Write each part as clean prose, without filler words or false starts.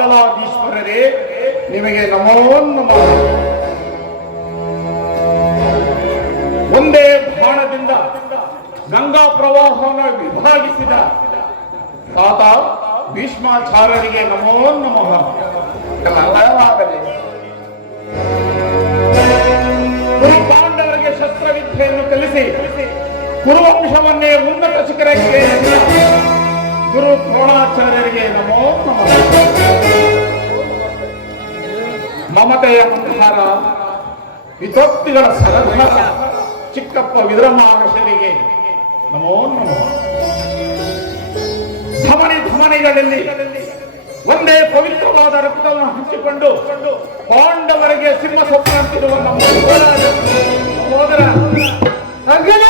ಮಂಡಲಾಧೀಶ್ವರರೇ, ನಿಮಗೆ ನಮೋ ನಮೋ. ಒಂದೇ ಬಾಣದಿಂದ ಗಂಗಾ ಪ್ರವಾಹವನ್ನು ವಿಭಾಗಿಸಿದ ತಾತ ಭೀಷ್ಮಾಚಾರ್ಯರಿಗೆ ನಮೋ ನಮಃ. ಗುರು ಪಾಂಡವರಿಗೆ ಶಸ್ತ್ರವಿದ್ಯೆಯನ್ನು ಕಲಿಸಿ ಕುರುವಂಶವನ್ನೇ ಉನ್ನತ ಶಿಖರಕ್ಕೆ ಗುರು ದ್ರೋಣಾಚಾರ್ಯರಿಗೆ ನಮೋ ನಮಃ. ಮಮತೆಯ ಮಂದಾರ, ವಿತೋಕ್ತಿಗಳ ಸರದಾರ ಚಿಕ್ಕಪ್ಪ ವಿದ್ರಮಾಶರಿಗೆ ನಮೋ ನಮಃ. ಧಮನಿಗಳಲ್ಲಿ ಒಂದೇ ಪವಿತ್ರವಾದ ರಕ್ತವನ್ನು ಹಂಚಿಕೊಂಡು ಪಾಂಡವರಿಗೆ ಸಿಂಹ ಸ್ವಪ್ನ ಅಂತಿರುವ ನಮ್ಮ ಸಹೋದರ ಅರ್ಜುನ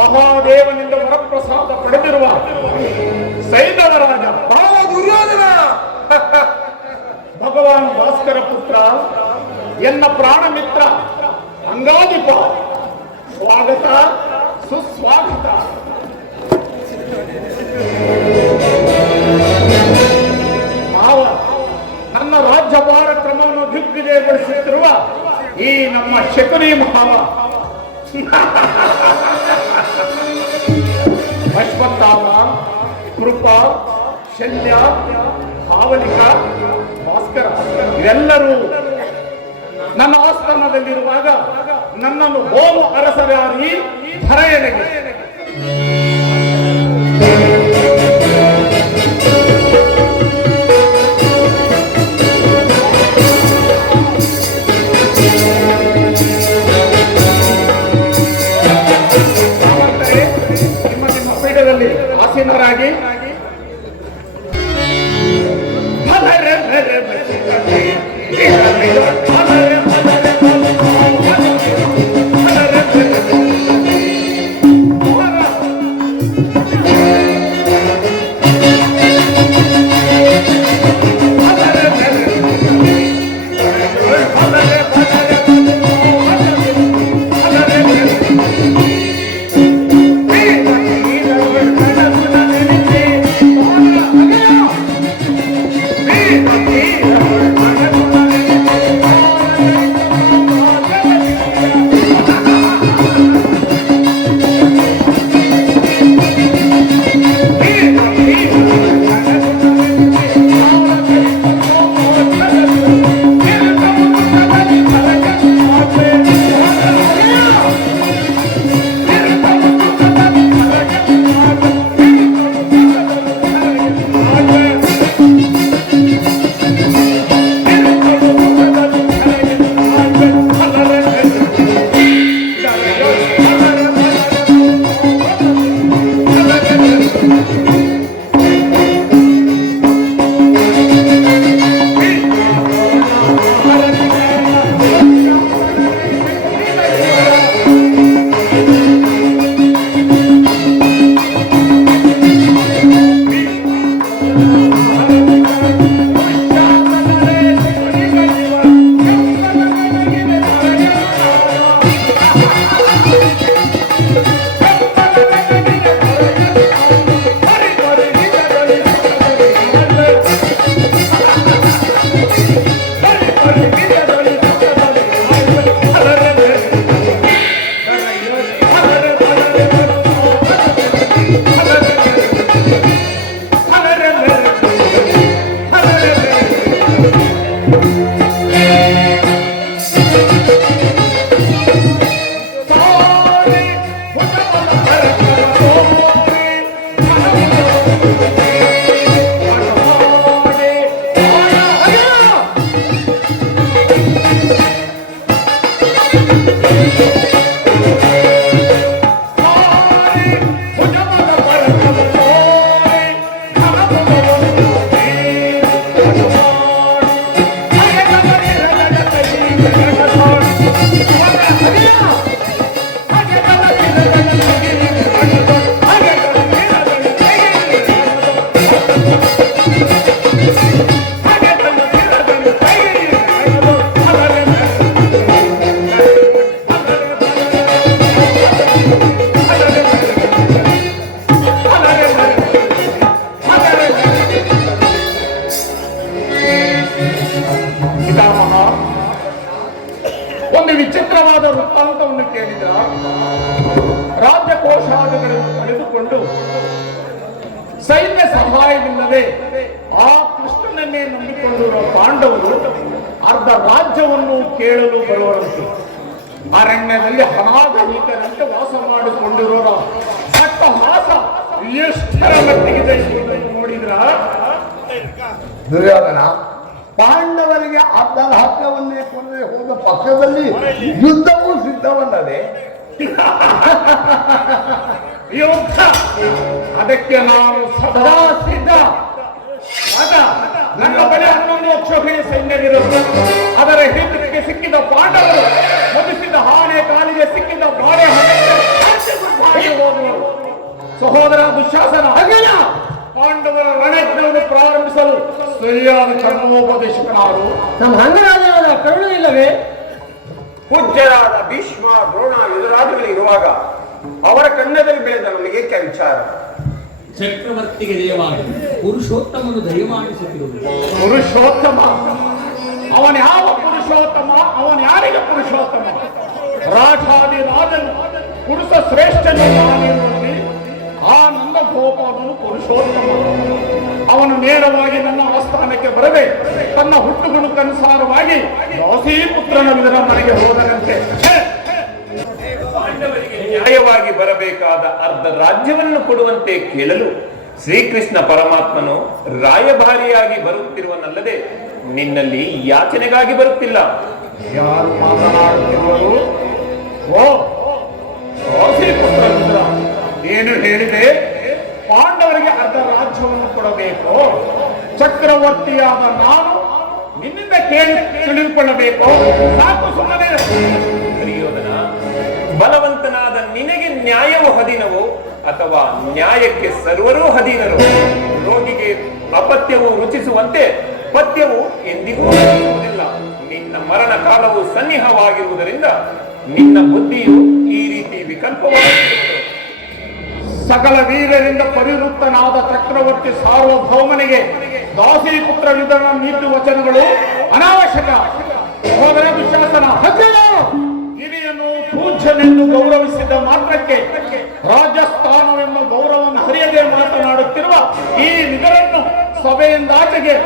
ಮಹಾದೇವನಿಂದ ವರಪ್ರಸಾದ ಪಡೆದಿರುವ ಸೈಂಧವರಾಜ ದುರ್ಯೋಧನ ಭಗವಾನ್ ಭಾಸ್ಕರ ಪುತ್ರ ಎನ್ನ ಪ್ರಾಣ ಮಿತ್ರ ಅಂಗಾಧಿಪ, ಸ್ವಾಗತ ಸುಸ್ವಾಗತ. ಮಾವ, ನನ್ನ ರಾಜ್ಯಭಾರ ಕ್ರಮವನ್ನು ದಿಗ್ವಿಜಯಗೊಳಿಸುತ್ತಿರುವ ಈ ನಮ್ಮ ಶಕುನಿ ಮಾವ ಅಶ್ವತ್ಥಾಮ, ಕೃಪ, ಶಲ್ಯ, ಹಾವಲಿಕ, ಭಾಸ್ಕರ ಇವೆಲ್ಲರೂ ನನ್ನ ಆಸ್ಥಾನದಲ್ಲಿರುವಾಗ ನನ್ನನ್ನು ಹೋಮ ಅರಸರಾಗಿ ಧರೆಯನೆಗೆ ನಿಮ್ಮ ಪೀಠದಲ್ಲಿ ಆಸೀನರಾಗಿ ಸೈನ್ಯ ಸಹಾಯವಿಲ್ಲದೆ ಆ ಕೃಷ್ಣನನ್ನೇ ನಂಬಿಕೊಂಡಿರುವ ಪಾಂಡವರು ಅರ್ಧ ರಾಜ್ಯವನ್ನು ಕೇಳಲು ಬರುವರಂತೆ. ಅರಣ್ಯದಲ್ಲಿ ಅನಾಗರಿಕರಂತೆ ವಾಸ ಮಾಡಿಕೊಂಡಿರೋರ ಅಟ್ಟಹಾಸ ಎಷ್ಟರ ಮಟ್ಟಿಗಿದೆ ಎಂಬುದನ್ನು ನೋಡಿದ್ರ ದುರ್ಯೋಧನ ಪಾಂಡವರಿಗೆ ಅರ್ಧ ರಾಜ್ಯವನ್ನೇ ಕೊಡದೆ ಹೋದ ಪಕ್ಷದಲ್ಲಿ ಯುದ್ಧವೂ ಸಿದ್ಧವಲ್ಲದೆ ಯುದ್ಧ ಅದಕ್ಕೆ ನಾನು ಸದಾ ಸಿದ್ಧ. ನನ್ನ ಬಳಿ 11 ಅಕ್ಷೋಹಿಣಿ ಸೈನ್ಯವಿರುವುದು. ಅದರ ಹಿಡಿತಕ್ಕೆ ಸಿಕ್ಕಿದ ಪಾಂಡವರು ಮುಗಿಸಿದ ಆನೆ ಕಾಲಿಗೆ ಸಿಕ್ಕಿದ ಬಾಳೆ ಹೋಗುವರು. ಸಹೋದರ ದುಶ್ಯಾಸನ ಪಾಂಡವರ ರಣಯಜ್ಞವನ್ನು ಪ್ರಾರಂಭಿಸಲು ಸರಿಯಾದ ಕರ್ಮೋಪದೇಶಕನಾರು ನಮ್ಮ ಅಂಗರಾಜನಾದ ಕರುಣೆ ಇಲ್ಲವೇ? ಪೂಜ್ಯರಾದ ಭೀಷ್ಮ ದ್ರೋಣ ಎದುರಾದಿಗಳು ಇರುವಾಗ ಅವರ ಕಣ್ಣದಲ್ಲಿ ಬೆಳೆದ ನಮಗೆ ಏಕೆ ವಿಚಾರ? ಚಕ್ರವರ್ತಿಗೆ ಜಯವಾಗಿ ಪುರುಷೋತ್ತಮನು ದಯಮಾಡಿಸುತ್ತಿರುವುದು. ಪುರುಷೋತ್ತಮ ಅವನ ಯಾವ ಪುರುಷೋತ್ತಮ? ಅವನ ಯಾರಿಗೆ ಪುರುಷೋತ್ತಮ? ರಾಜಾದಿ ರಾಜನು ಪುರುಷ ಶ್ರೇಷ್ಠನಿರುವಲ್ಲಿ ಆ ನನ್ನ ಗೋಪಾಲನು ಪುರುಷೋತ್ತಮ. ಅವನು ನೇರವಾಗಿ ನನ್ನ ಆಸ್ಥಾನಕ್ಕೆ ಬರದೆ ತನ್ನ ಹುಟ್ಟುಗುಣಕ್ಕನುಸಾರವಾಗಿ ದಾಸೀಪುತ್ರನ ವಿಧರ ಮನೆಗೆ ಹೋದನಂತೆ. ನ್ಯಾಯವಾಗಿ ಬರಬೇಕಾದ ಅರ್ಧ ರಾಜ್ಯವನ್ನು ಕೊಡುವಂತೆ ಕೇಳಲು ಶ್ರೀಕೃಷ್ಣ ಪರಮಾತ್ಮನು ರಾಯಭಾರಿಯಾಗಿ ಬರುತ್ತಿರುವನಲ್ಲದೆ ನಿನ್ನಲ್ಲಿ ಯಾಚನೆಗಾಗಿ ಬರುತ್ತಿಲ್ಲ. ಯಾರು ಮಾತನಾಡುತ್ತಿರುವರು? ಓ ದಾಸೀಪುತ್ರ ವಿದುರ, ಏನು ಹೇಳಿದೆ? ಪಾಂಡವರಿಗೆ ಅರ್ಧ ರಾಜ್ಯವನ್ನು ಕೊಡಬೇಕು. ಚಕ್ರವರ್ತಿಯಾದ ನಾನು ನಿನ್ನಿಂದ ಕೇಳಿ ತಿಳಿದುಕೊಳ್ಳಬೇಕು. ಸಾಕು ಸುಮ್ಮನೆ. ದುರ್ಯೋಧನ, ಬಲವಂತನಾದ ನಿನಗೆ ನ್ಯಾಯವು ಹದಿನವೋ ಅಥವಾ ನ್ಯಾಯಕ್ಕೆ ಸರ್ವರೂ ಹದೀನರು? ರೋಗಿಗೆ ಅಪತ್ಯವು ರುಚಿಸುವಂತೆ ಪಥ್ಯವು ಎಂದಿಗೂ ರುಚಿಸುವುದಿಲ್ಲ. ನಿನ್ನ ಮರಣ ಕಾಲವು ಸನ್ನಿಹವಾಗಿರುವುದರಿಂದ ನಿನ್ನ ಬುದ್ಧಿಯು ಈ ರೀತಿ ವಿಕಲ್ಪವಾಗಿರುವುದು. ಸಕಲ ವೀರರಿಂದ ಪರಿವೃತ್ತನಾದ ಚಕ್ರವರ್ತಿ ಸಾರ್ವಭೌಮನಿಗೆ ದಾಸೀಪುತ್ರ ವಿಧನ ನೀತಿ ವಚನಗಳು ಅನಾವಶ್ಯಕ. ಸಹೋದರ ದುಶ್ಯಾಸನ, ಹಿರಿಯನು ಪೂಜ್ಯನೆಂದು ಗೌರವಿಸಿದ ಮಾತ್ರಕ್ಕೆ ರಾಜಸ್ಥಾನವೆಂಬ ಗೌರವವನ್ನು ಹರಿಯದೆ ಮಾತನಾಡುತ್ತಿರುವ ಈ ವಿಧರನ್ನು ಸಭೆಯಿಂದಾಚೆಗೆ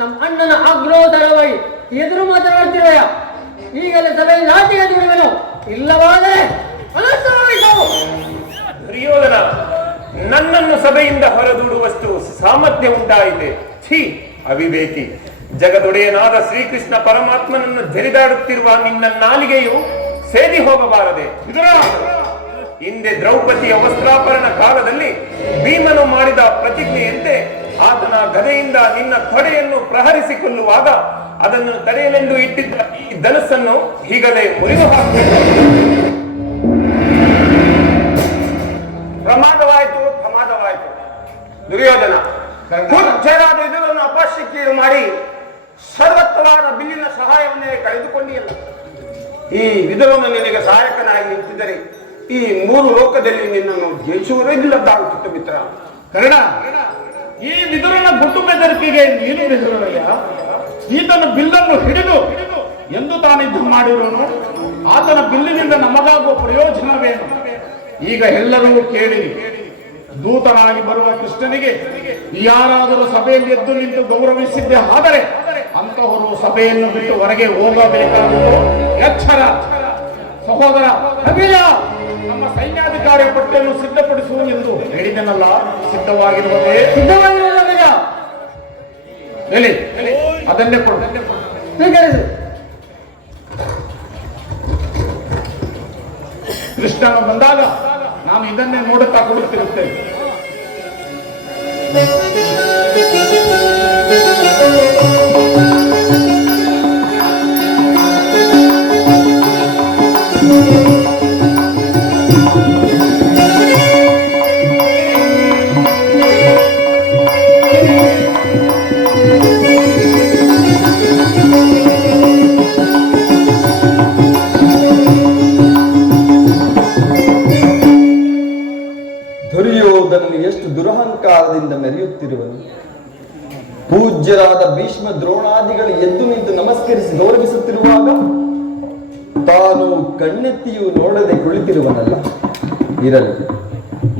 ನಮ್ಮ ಅಣ್ಣನ ಆಗ್ರೋಧರವಾಗಿ ಎದುರು ಮಾತನಾಡ್ತಿರೋಯ. ಈಗಲೇ ಸಭೆಯಲ್ಲಿ ನಾಟಿಗೆ ದುಡಿವೆನು, ಇಲ್ಲವಾದರೆ ದುರ್ಯೋಧನ, ನನ್ನನ್ನು ಸಭೆಯಿಂದ ಹೊರದೂಡುವಷ್ಟು ಸಾಮರ್ಥ್ಯ ಉಂಟಾಯಿತೆ. ಛೀ, ಅವಿವೇಕಿ! ಜಗದೊಡೆಯನಾದ ಶ್ರೀಕೃಷ್ಣ ಪರಮಾತ್ಮನನ್ನು ಜರಿದಾಡುತ್ತಿರುವ ನಿನ್ನ ನಾಲಿಗೆಯು ಸೇದಿ ಹೋಗಬಾರದೆ? ಹಿಂದೆ ದ್ರೌಪದಿಯ ವಸ್ತ್ರಾಪರಣ ಕಾಲದಲ್ಲಿ ಭೀಮನು ಮಾಡಿದ ಪ್ರತಿಜ್ಞೆಯಂತೆ ಆತನ ಗದೆಯಿಂದ ನಿನ್ನ ತೊಡೆಯನ್ನು ಪ್ರಹರಿಸಿಕೊಳ್ಳುವಾಗ ಅದನ್ನು ತಡೆಯಲೆಂದು ಇಟ್ಟಿದ್ದ ಈ ಧನಸ್ಸನ್ನು ಹೀಗಲೇ ಮುರಿದು ಹಾಕಬೇಕು. ಪ್ರಮಾದವಾಯಿತು. ದುರ್ಯೋಧನ, ಪೂಜ್ಯರಾದ ಇದನ್ನು ಅಪಶಕ್ತಿಯನ್ನು ಮಾಡಿ ಸರ್ವತ್ವವಾದ ಬಿಲ್ಲಿನ ಸಹಾಯವನ್ನೇ ಕಳೆದುಕೊಂಡಿಲ್ಲ. ಈ ವಿದುರನು ನಿನಗೆ ಸಹಾಯಕನಾಗಿ ನಿಂತಿದ್ದರೆ ಈ 3 ಲೋಕದಲ್ಲಿ ನಿನ್ನನ್ನು ಜಯಿಸುವುದಿಲ್ಲದಾಗುತ್ತಿತ್ತು ಮಿತ್ರ. ಕರ್ಣ, ಈ ವಿದುರನ ಗುಟ್ಟು ಬೆದರಿಕೆಗೆ ನೀನು ಬೆದರಯ್ಯ. ಈತನ ಬಿಲ್ಲನ್ನು ಹಿಡಿದು ಎಂದು ತಾನಿದ್ದು ಮಾಡಿರೋನು. ಆತನ ಬಿಲ್ಲಿನಿಂದ ನಮಗಾಗುವ ಪ್ರಯೋಜನವೇನು? ಈಗ ಎಲ್ಲರೂ ಕೇಳಿರಿ. ದೂತನಾಗಿ ಬರುವ ಕೃಷ್ಣನಿಗೆ ಯಾರಾದರೂ ಸಭೆಯಲ್ಲಿ ಎದ್ದು ನಿಂತು ಗೌರವಿಸಿದ್ದೇ ಆದರೆ ಅಂತಹವರು ಸಭೆಯನ್ನು ಬಿಟ್ಟು ಹೊರಗೆ ಹೋಗಬೇಕಾಗುವುದು ಎಚ್ಚರ. ಸಹೋದರ ಅಭಿಯ, ನಮ್ಮ ಸೈನ್ಯಾಧಿಕಾರಿ ಪಟ್ಟಿಯನ್ನು ಸಿದ್ಧಪಡಿಸುವ ಎಂದು ಹೇಳಿದನಲ್ಲ, ಸಿದ್ಧವಾಗಿರುವುದೇ? ಸಿದ್ಧವಾಗಿರುವುದಲ್ಲ. ಹೇಳಿ. ಅದನ್ನೇ ಕೊಡು. ಸ್ವೀಕರಿಸಿ. ಕೃಷ್ಣನು ಬಂದಾಗ ನಾನು ಇದನ್ನೇ ನೋಡುತ್ತಾ ಕೊಡುತ್ತಿರುತ್ತೇನೆ. ದುರ್ಯೋಧನನು ಎಷ್ಟು ದುರಹಂಕಾರದಿಂದ ಮೆರೆಯುತ್ತಿರುವನು. ಪೂಜ್ಯರಾದ ಭೀಷ್ಮ ದ್ರೋಣಾದಿಗಳು ಎದ್ದು ನಿಂತು ನಮಸ್ಕರಿಸಿ ಗೌರವಿಸುತ್ತಿರುವಾಗ ತಾನು ಕಣ್ಣೆತ್ತಿಯೂ ನೋಡದೆ ಕುಳಿತಿರುವನಲ್ಲ. ಇರಲಿ,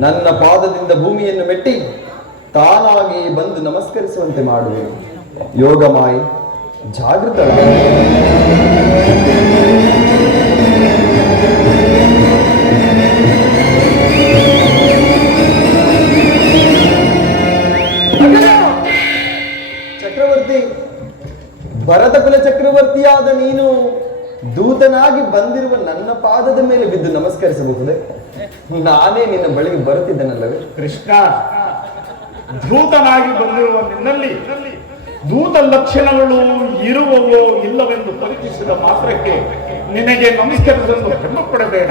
ನನ್ನ ಪಾದದಿಂದ ಭೂಮಿಯನ್ನು ಮೆಟ್ಟಿ ತಾನಾಗಿ ಬಂದು ನಮಸ್ಕರಿಸುವಂತೆ ಮಾಡುವೆನು. ಯೋಗಮಾಯಿ ಜಾಗೃತಳಾಗ. ಚಕ್ರವರ್ತಿ, ಭರತಕುಲ ಚಕ್ರವರ್ತಿಯಾದ ನೀನು ದೂತನಾಗಿ ಬಂದಿರುವ ನನ್ನ ಪಾದದ ಮೇಲೆ ಬಿದ್ದು ನಮಸ್ಕರಿಸಬಹುದೇ? ನಾನೇ ನಿನ್ನ ಬಳಿಗೆ ಬರುತ್ತಿದ್ದನಲ್ಲವೇ? ಕೃಷ್ಣ, ದೂತನಾಗಿ ಬಂದಿರುವ ನಿನ್ನಲ್ಲಿ ದೂತ ಲಕ್ಷಣಗಳು ಇರುವವೋ ಇಲ್ಲವೆಂದು ಪರೀಕ್ಷಿಸಿದ ಮಾತ್ರಕ್ಕೆ ನಿನಗೆ ನಮಸ್ಕರಿಸಲು ಹೆಮ್ಮೆ ಪಡಬೇಡ.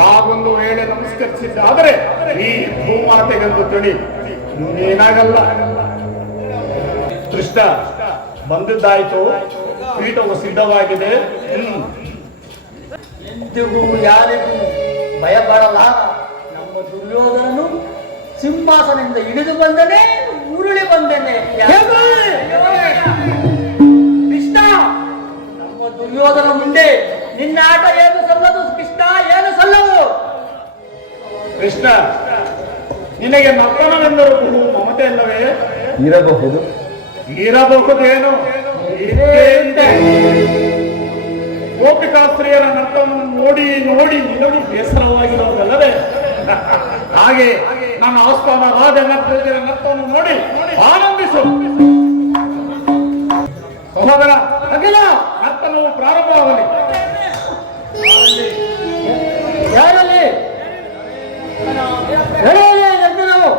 ಹಾಗೊಂದು ವೇಳೆ ನಮಸ್ಕರಿಸಿದ್ದಾದರೆ ಈ ಭೂಮಾತೆಗೆಂದು ತಿಳಿ ನೀನಾಗಲ್ಲ. ಕೃಷ್ಣ, ಬಂದಿದ್ದಾಯ್ತು, ಪೀಠವು ಸಿದ್ಧವಾಗಿದೆ. ಎಂದಿಗೂ ಯಾರಿಗೂ ಭಯಪಡಲ್ಲ. ನಮ್ಮ ದುರ್ಯೋಧನನು ಸಿಂಹಾಸನದಿಂದ ಇಳಿದು ಬಂದನೆ, ಉರುಳಿ ಬಂದನೆ. ಕೃಷ್ಣ, ನಮ್ಮ ದುರ್ಯೋಧನ ಮುಂದೆ ನಿನ್ನ ಆಟ ಏನು ಸಲ್ಲದು ಕೃಷ್ಣ, ಏನು ಸಲ್ಲದು. ಕೃಷ್ಣ, ನಿನಗೆ ನರ್ತನವೆಂದರೂ ಮಮತೆ ಅಲ್ಲವೇ? ಇರಬಹುದು. ಇರಬಹುದೇನು? ಗೋಪಿಕಾಸ್ತ್ರೀಯರ ನರ್ತನ ನೋಡಿ ನೋಡಿ ನಿನಗೆ ಬೇಸರವಾಗಿರೋದಲ್ಲವೇ? ಹಾಗೆ ನನ್ನ ಆಸ್ಥಾನ ರಾಜ ನರ್ತನ ನರ್ತವನ್ನು ನೋಡಿ ಆನಂದಿಸು. ಸಹೋದರ, ನರ್ತನವು ಪ್ರಾರಂಭವಾಗಲಿ. ಯಾರಲ್ಲಿ ಹೇಳಿ ನರ್ತನವು.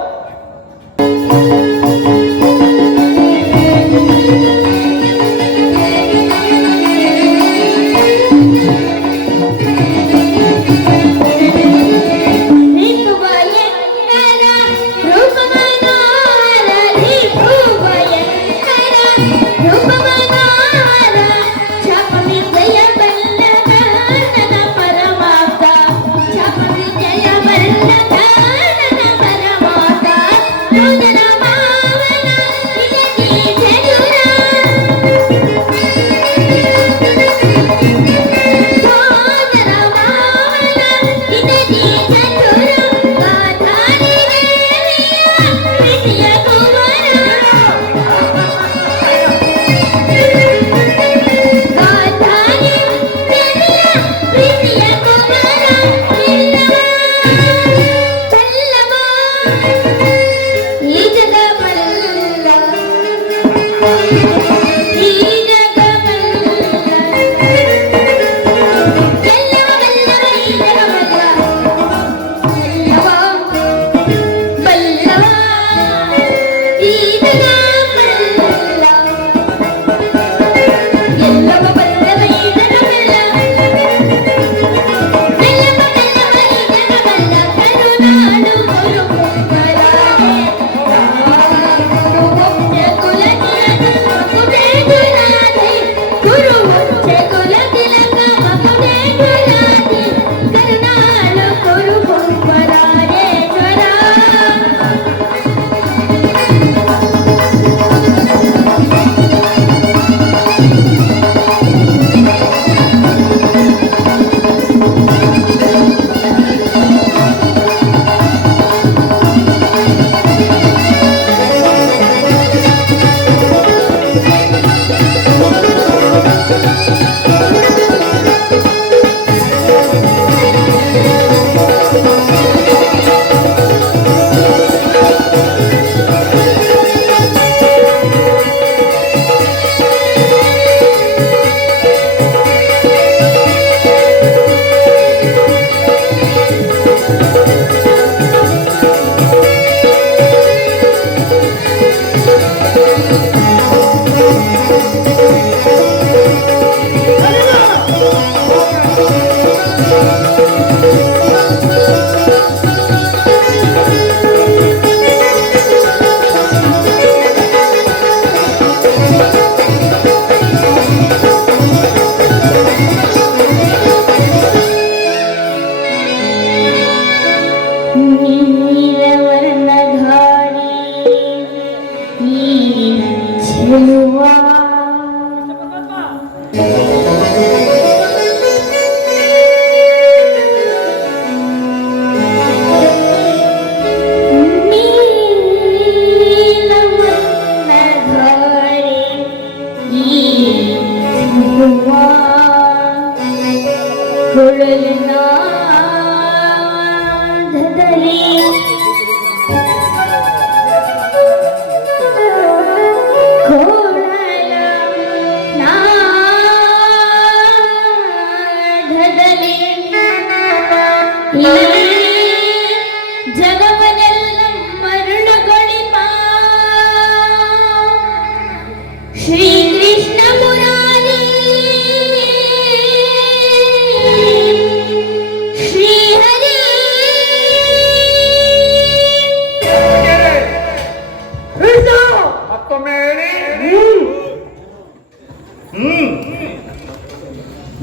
ಮತ್ತೊಮ್ಮೆ ಹೇಳಿ.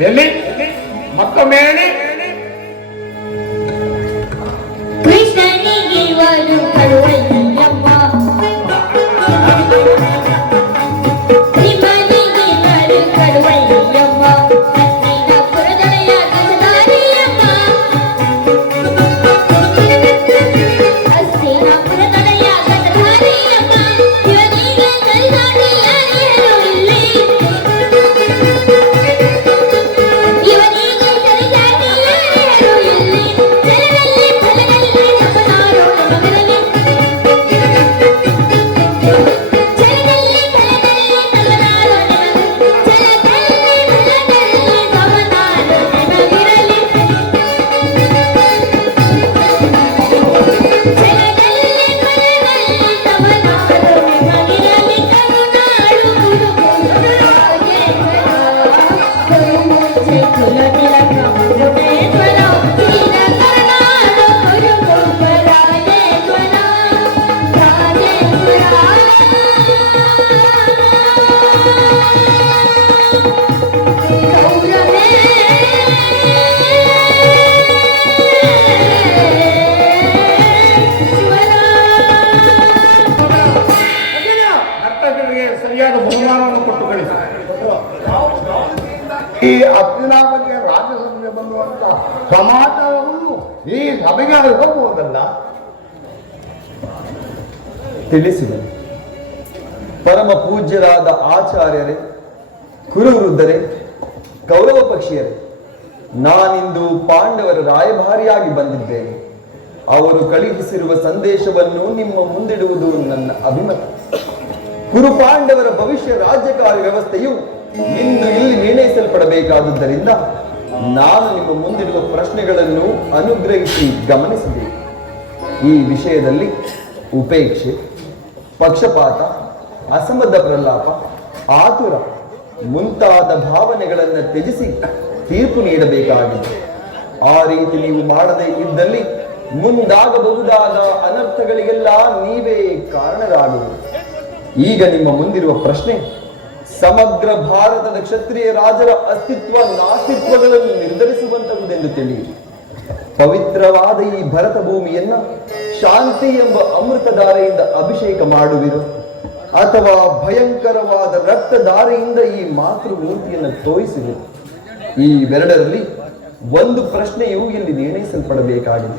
ಎಲ್ಲಿ ಮತ್ತೊಮ್ಮೆ ಹೇಳಿ. ಕೃಷ್ಣನಿಗೆ ಇವರು ಕಳುವಯ್ಯಮ್ಮ, ಶಿವನಿಗೆ ಇವರು ಕಳುವಯ್ಯಮ್ಮ, ಹಸ್ತಿನಾಪುರದೊಡೆಯ ಗಜಧಾರಿಯಮ್ಮ, ಹಸ್ತಿನಾಪುರದೊಡೆಯ ಗಜಧಾರಿಯಮ್ಮ, ಇವನಿಗೆ ಕೈದಾಟಿ ಯಾರ್ಯಾರು ಇಲ್ಲಿ, ಇವನಿಗೆ ಕೈದಾಟಿ ಯಾರ್ಯಾರು ಇಲ್ಲಿ, ಜಲದಲ್ಲಿ ಫಲದಲ್ಲಿ ನಮ್ಮನಾರು ನಮಗಿರಲಿ, ಜಲದಲ್ಲಿ ಫಲದಲ್ಲಿ ನಮ್ಮನಾರು ನಮಗಿರಲಿ, ಜಲದಲ್ಲಿ ಫಲದಲ್ಲಿ ನಮ್ಮನಾರು ನಮಗಿರಲಿ, ಕರುನಾಡು ಗುರುಗುರುರಾಜೇ ಗುರುಮುಂಚೆ ಕುಲತಿಲಕ ಮುರುಡೇಶ್ವರ, ವೀರ ಕರುನಾಡು ಗುರುಗುರುರಾಜೇಶ್ವರ, ನರ್ತಕರಿಗೆ ಸರಿಯಾದ ಬಹುಮಾನವನ್ನು ಕೊಟ್ಟು ಕಳಿಸಿ. ಈ ಹಸ್ತಿನಾವತಿಯ ರಾಜಸಭೆಗೆ ಬಂದುವಂತ ಸಮಾಚಾರವನ್ನು ಈ ಸಭೆಗೆ ಹೋಗುವುದಲ್ಲ. ತಿಳಿಸಿದೆ. ಪರಮ ಪೂಜ್ಯರಾದ ಆಚಾರ್ಯರೇ, ಕುರುವೃದ್ಧರೇ, ಕೌರವ ಪಕ್ಷಿಯರೇ, ನಾನಿಂದು ಪಾಂಡವರ ರಾಯಭಾರಿಯಾಗಿ ಬಂದಿದ್ದೇನೆ. ಅವರು ಕಳುಹಿಸಿರುವ ಸಂದೇಶವನ್ನು ನಿಮ್ಮ ಮುಂದಿಡುವುದು ನನ್ನ ಅಭಿಮತ. ಕುರು ಪಾಂಡವರ ಭವಿಷ್ಯ ರಾಜ್ಯಕಾರಿ ವ್ಯವಸ್ಥೆಯು ಇಂದು ಇಲ್ಲಿ ನಿರ್ಣಯಿಸಲ್ಪಡಬೇಕಾದುದರಿಂದ ನಾನು ನಿಮ್ಮ ಮುಂದಿಡುವ ಪ್ರಶ್ನೆಗಳನ್ನು ಅನುಗ್ರಹಿಸಿ ಗಮನಿಸಬೇಕು. ಈ ವಿಷಯದಲ್ಲಿ ಉಪೇಕ್ಷೆ, ಪಕ್ಷಪಾತ, ಅಸಂಬದ್ಧ ಪ್ರಲಾಪ, ಆತುರ ಮುಂತಾದ ಭಾವನೆಗಳನ್ನು ತ್ಯಜಿಸಿ ತೀರ್ಪು ನೀಡಬೇಕಾಗಿದೆ. ಆ ರೀತಿ ನೀವು ಮಾಡದೇ ಇದ್ದಲ್ಲಿ ಮುಂದಾಗಬಹುದಾದ ಅನರ್ಥಗಳಿಗೆಲ್ಲ ನೀವೇ ಕಾರಣರಾಗುವುದು. ಈಗ ನಿಮ್ಮ ಮುಂದಿರುವ ಪ್ರಶ್ನೆ ಸಮಗ್ರ ಭಾರತದ ಕ್ಷತ್ರಿಯ ರಾಜರ ಅಸ್ತಿತ್ವ ನಾಸ್ತಿತ್ವಗಳನ್ನು ನಿರ್ಧರಿಸುವಂತಹುದೆಂದು ತಿಳಿಯಿರಿ. ಪವಿತ್ರವಾದ ಈ ಭರತ ಭೂಮಿಯನ್ನ ಶಾಂತಿ ಎಂಬ ಅಮೃತಧಾರೆಯಿಂದ ಅಭಿಷೇಕ ಮಾಡುವಿರೋ ಅಥವಾ ಭಯಂಕರವಾದ ರಕ್ತಧಾರೆಯಿಂದ ಈ ಮಾತೃಮೂರ್ತಿಯನ್ನು ತೋರಿಸುವಿರೋ? ಇವೆರಡರಲ್ಲಿ ಒಂದು ಪ್ರಶ್ನೆಯು ಇಲ್ಲಿ ನಿರ್ಣಯಿಸಲ್ಪಡಬೇಕಾಗಿದೆ.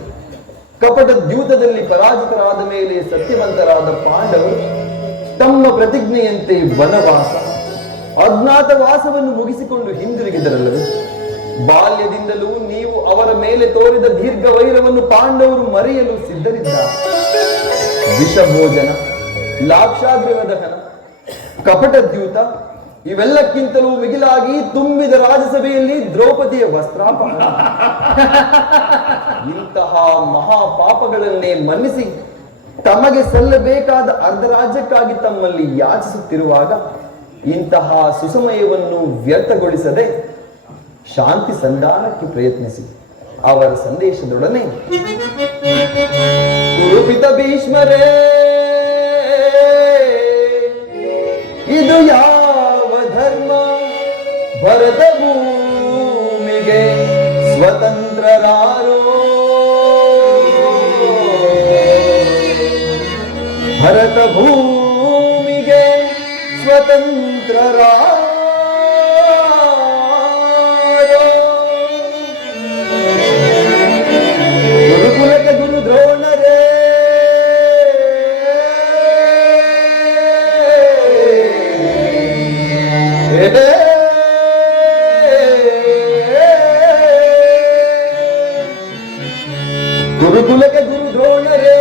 ಕಪಟ ದ್ಯೂತದಲ್ಲಿ ಪರಾಜಿತರಾದ ಮೇಲೆ ಸತ್ಯವಂತರಾದ ಪಾಂಡವರು ತಮ್ಮ ಪ್ರತಿಜ್ಞೆಯಂತೆ ವನವಾಸ, ಅಜ್ಞಾತವಾಸವನ್ನು ಮುಗಿಸಿಕೊಂಡು ಹಿಂದಿರುಗಿದರಲ್ಲವೇ? ಬಾಲ್ಯದಿಂದಲೂ ನೀವು ಅವರ ಮೇಲೆ ತೋರಿದ ದೀರ್ಘ ವೈರವನ್ನು ಪಾಂಡವರು ಮರೆಯಲು ಸಿದ್ಧರಿದ್ದಾರೆ. ವಿಷಭೋಜನ, ಲಾಕ್ಷಾಗ್ರಹ ದಹನ, ಕಪಟ ದ್ಯೂತ ಇವೆಲ್ಲಕ್ಕಿಂತಲೂ ಮಿಗಿಲಾಗಿ ತುಂಬಿದ ರಾಜಸಭೆಯಲ್ಲಿ ದ್ರೌಪದಿಯ ವಸ್ತ್ರಾಪಹರಣ, ಇಂತಹ ಮಹಾಪಾಪಗಳನ್ನೇ ಮನ್ನಿಸಿ ತಮಗೆ ಸಲ್ಲಬೇಕಾದ ಅರ್ಧ ರಾಜ್ಯಕ್ಕಾಗಿ ತಮ್ಮಲ್ಲಿ ಯಾಚಿಸುತ್ತಿರುವಾಗ ಇಂತಹ ಸುಸಮಯವನ್ನು ವ್ಯರ್ಥಗೊಳಿಸದೆ ಶಾಂತಿ ಸಂಧಾನಕ್ಕೆ ಪ್ರಯತ್ನಿಸಿ. ಅವರ ಸಂದೇಶದೊಡನೆ ಕುರುಪಿತ ಭೀಷ್ಮರೇ, ಇದು ಯಾವ ಧರ್ಮ? ಭರತ ಭೂಮಿಗೆ ಸ್ವತಂತ್ರರಾರೋ, ಭರತ ಭೂಮಿಗೆ ಸ್ವತಂತ್ರರಾರೋ. ಗುರುಕುಲಕ್ಕೆ ಗುರು ದ್ರೋಣರೇ,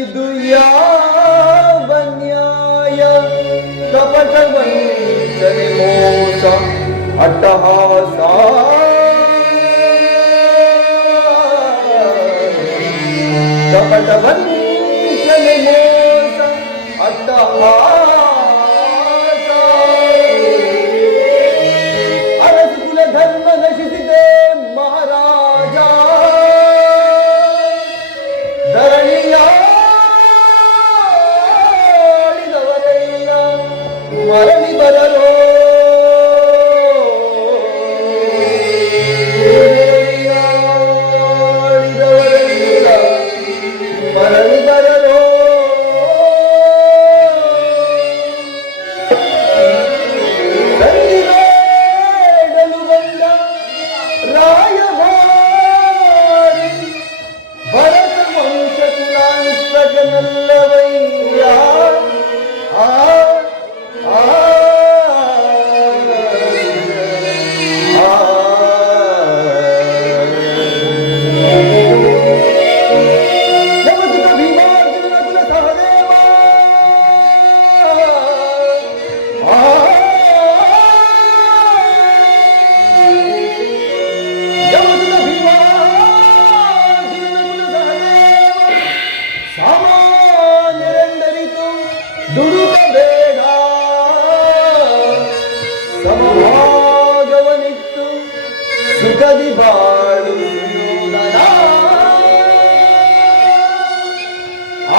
ಇದು ಯಾವ ನ್ಯಾಯ? ಕಪಟ ವಂಚನೆ ಮೋಸ ಅಟ್ಟಹಾಸ, ಕಪಟ ವಂಚನೆ ಮೋಸ ಅಟ್ಟಹಾಸ, ಅರಸು ಕುಲ ಧರ್ಮ ನಶಿಸಿದೆ ಮಹಾರಾಜ, ಧರಣಿಯಾಡಿದವರೆಲ್ಲ ಮರಳಿ ಬರರೋ, ಧರಣಿಯಾಡಿದವರೆಲ್ಲ ಮರಳಿ ಬರರೋ. ಸಂಧಿಬೇಡಲು ಬಂದ ರಾಯಭಾರಿ ಭರತ ವಂಶ ಕುಲಾಂತಕನಲ್ಲವಯ್ಯ, ಆ ಆ ಯಮಸುತ ಭೀಮಾರ್ಜುನ ಕುಲ ಸಹದೇವ, ಯಮಸುತ ಭೀಮಾರ್ಜುನ ಕುಲ ಸಹದೇವ, ಸಾಮಾನ್ಯರೆಂದರಿತು ದುರುತ ಬೇಡ, ಸಮಭಾಗವನಿತ್ತು ಸುಖದಿ ಬಾಳು ಸುಯೋಧನ. ಆ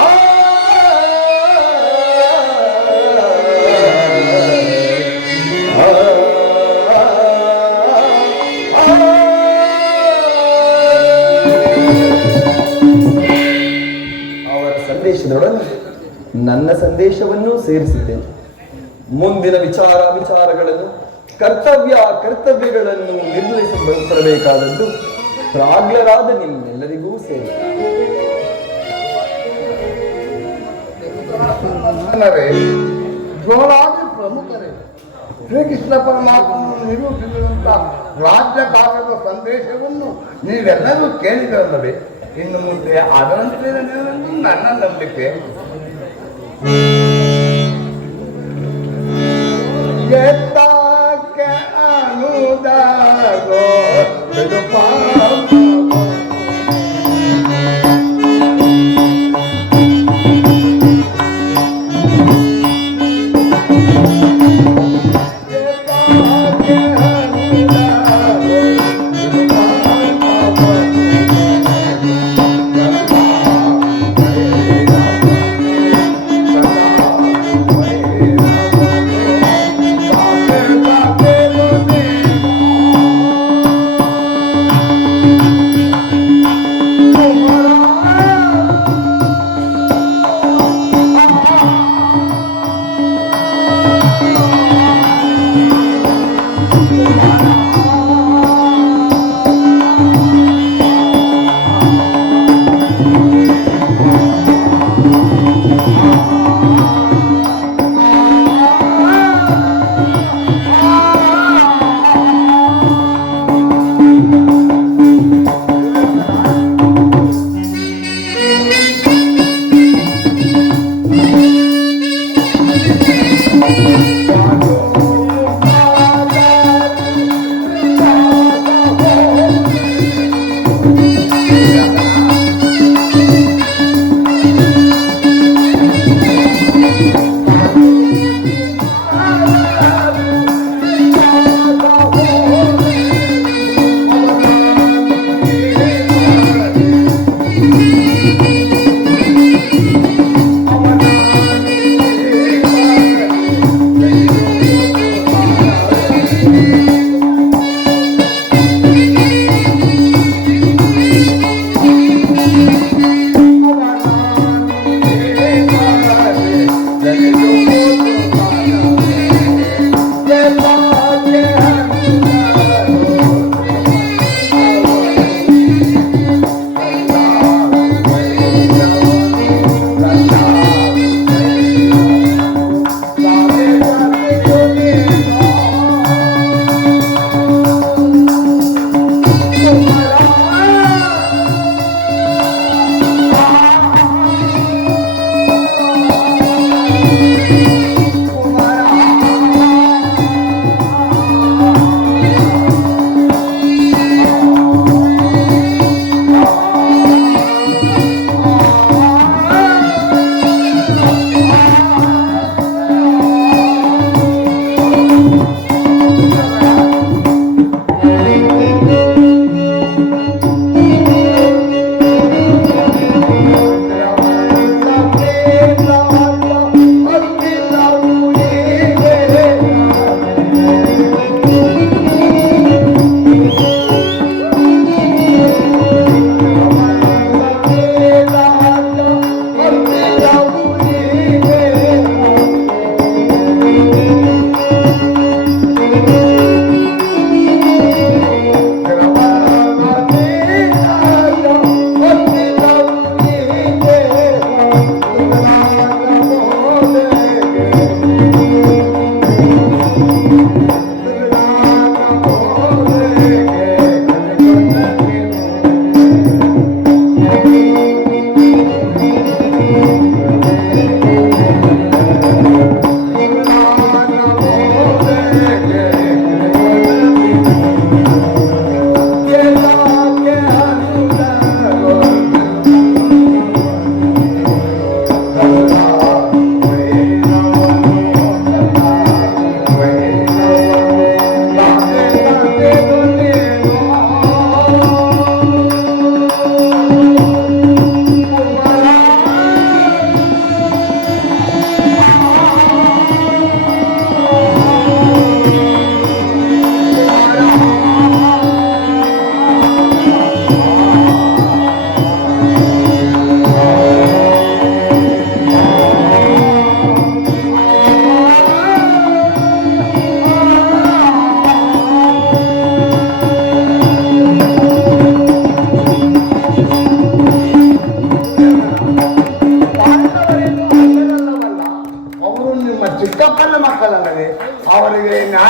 ಅವರ ಸಂದೇಶದೊಡನೆ ನನ್ನ ಸಂದೇಶವನ್ನು ಸೇರಿಸಿದ್ದೇನೆ. ಮುಂದಿನ ವಿಚಾರಗಳನ್ನು ಕರ್ತವ್ಯಗಳನ್ನು ನಿರ್ಣಯಿಸಬೇಕಾದದ್ದು ಪ್ರಾಜ್ಞರಾದ ನಿಮ್ಮೆಲ್ಲರಿಗೂ ಸೇರಿ. ದ್ರೋಣಾದಿ ಪ್ರಮುಖರೇ, ಶ್ರೀಕೃಷ್ಣ ಪರಮಾತ್ಮನನ್ನು ನಿರೂಪಿಸಿದಂತ ರಾಜ್ಯ ಕಾರ್ಯದ ಸಂದೇಶವನ್ನು ನೀವೆಲ್ಲರೂ ಕೇಳಿದರಲ್ಲವೇ? ಇನ್ನು ಮುಂದೆ ಅದರಂತೆ ನನ್ನ ನಂಬಿಕೆ. ಎತ್ತಕ್ಕೆ ಅನುದಾಗೋ ಬಿಡುಪಾ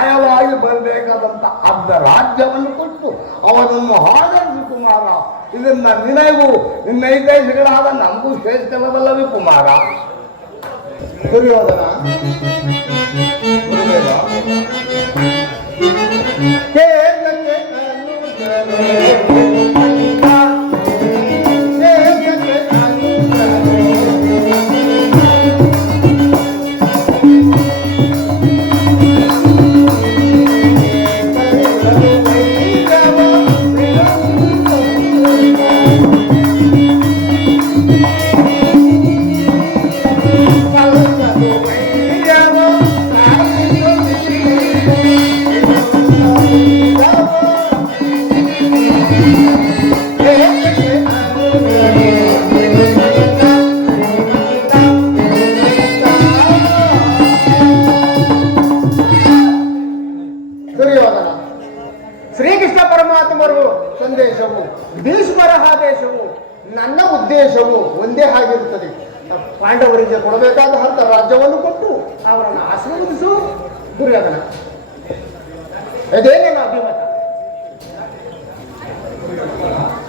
ನ್ಯಾಯವಾಗಿ ಬರಬೇಕಾದಂತ ಅರ್ಧ ರಾಜ್ಯವನ್ನು ಕೊಟ್ಟು ಅವನನ್ನು ಆಧರಿಸಿ ಕುಮಾರ. ಇದನ್ನ ನಿನಗೂ ನಿನ್ನ ಹಿತೈಷಿಗಳಾದ ನಮಗೂ ಶ್ರೇಷ್ಠವಲ್ಲವೇ ಕುಮಾರ. ದುರ್ಯೋಧನ ಗುರುದೇವ, ದುರ್ಯೋಧನ, ಶ್ರೀಕೃಷ್ಣ ಪರಮಾತ್ಮರು ಸಂದೇಶವು ಭೀಷ್ಮರ ಆದೇಶವು ನನ್ನ ಉದ್ದೇಶವು ಒಂದೇ ಆಗಿರುತ್ತದೆ. ಪಾಂಡವರಿಗೆ ಕೊಡಬೇಕಾದ ಅರ್ಧ ರಾಜ್ಯವನ್ನು ಕೊಟ್ಟು ಅವರನ್ನು ಆಶೀರ್ವದಿಸು ದುರ್ಯೋಧನ. ಇದೇ ನನ್ನ ಅಭಿಮತ.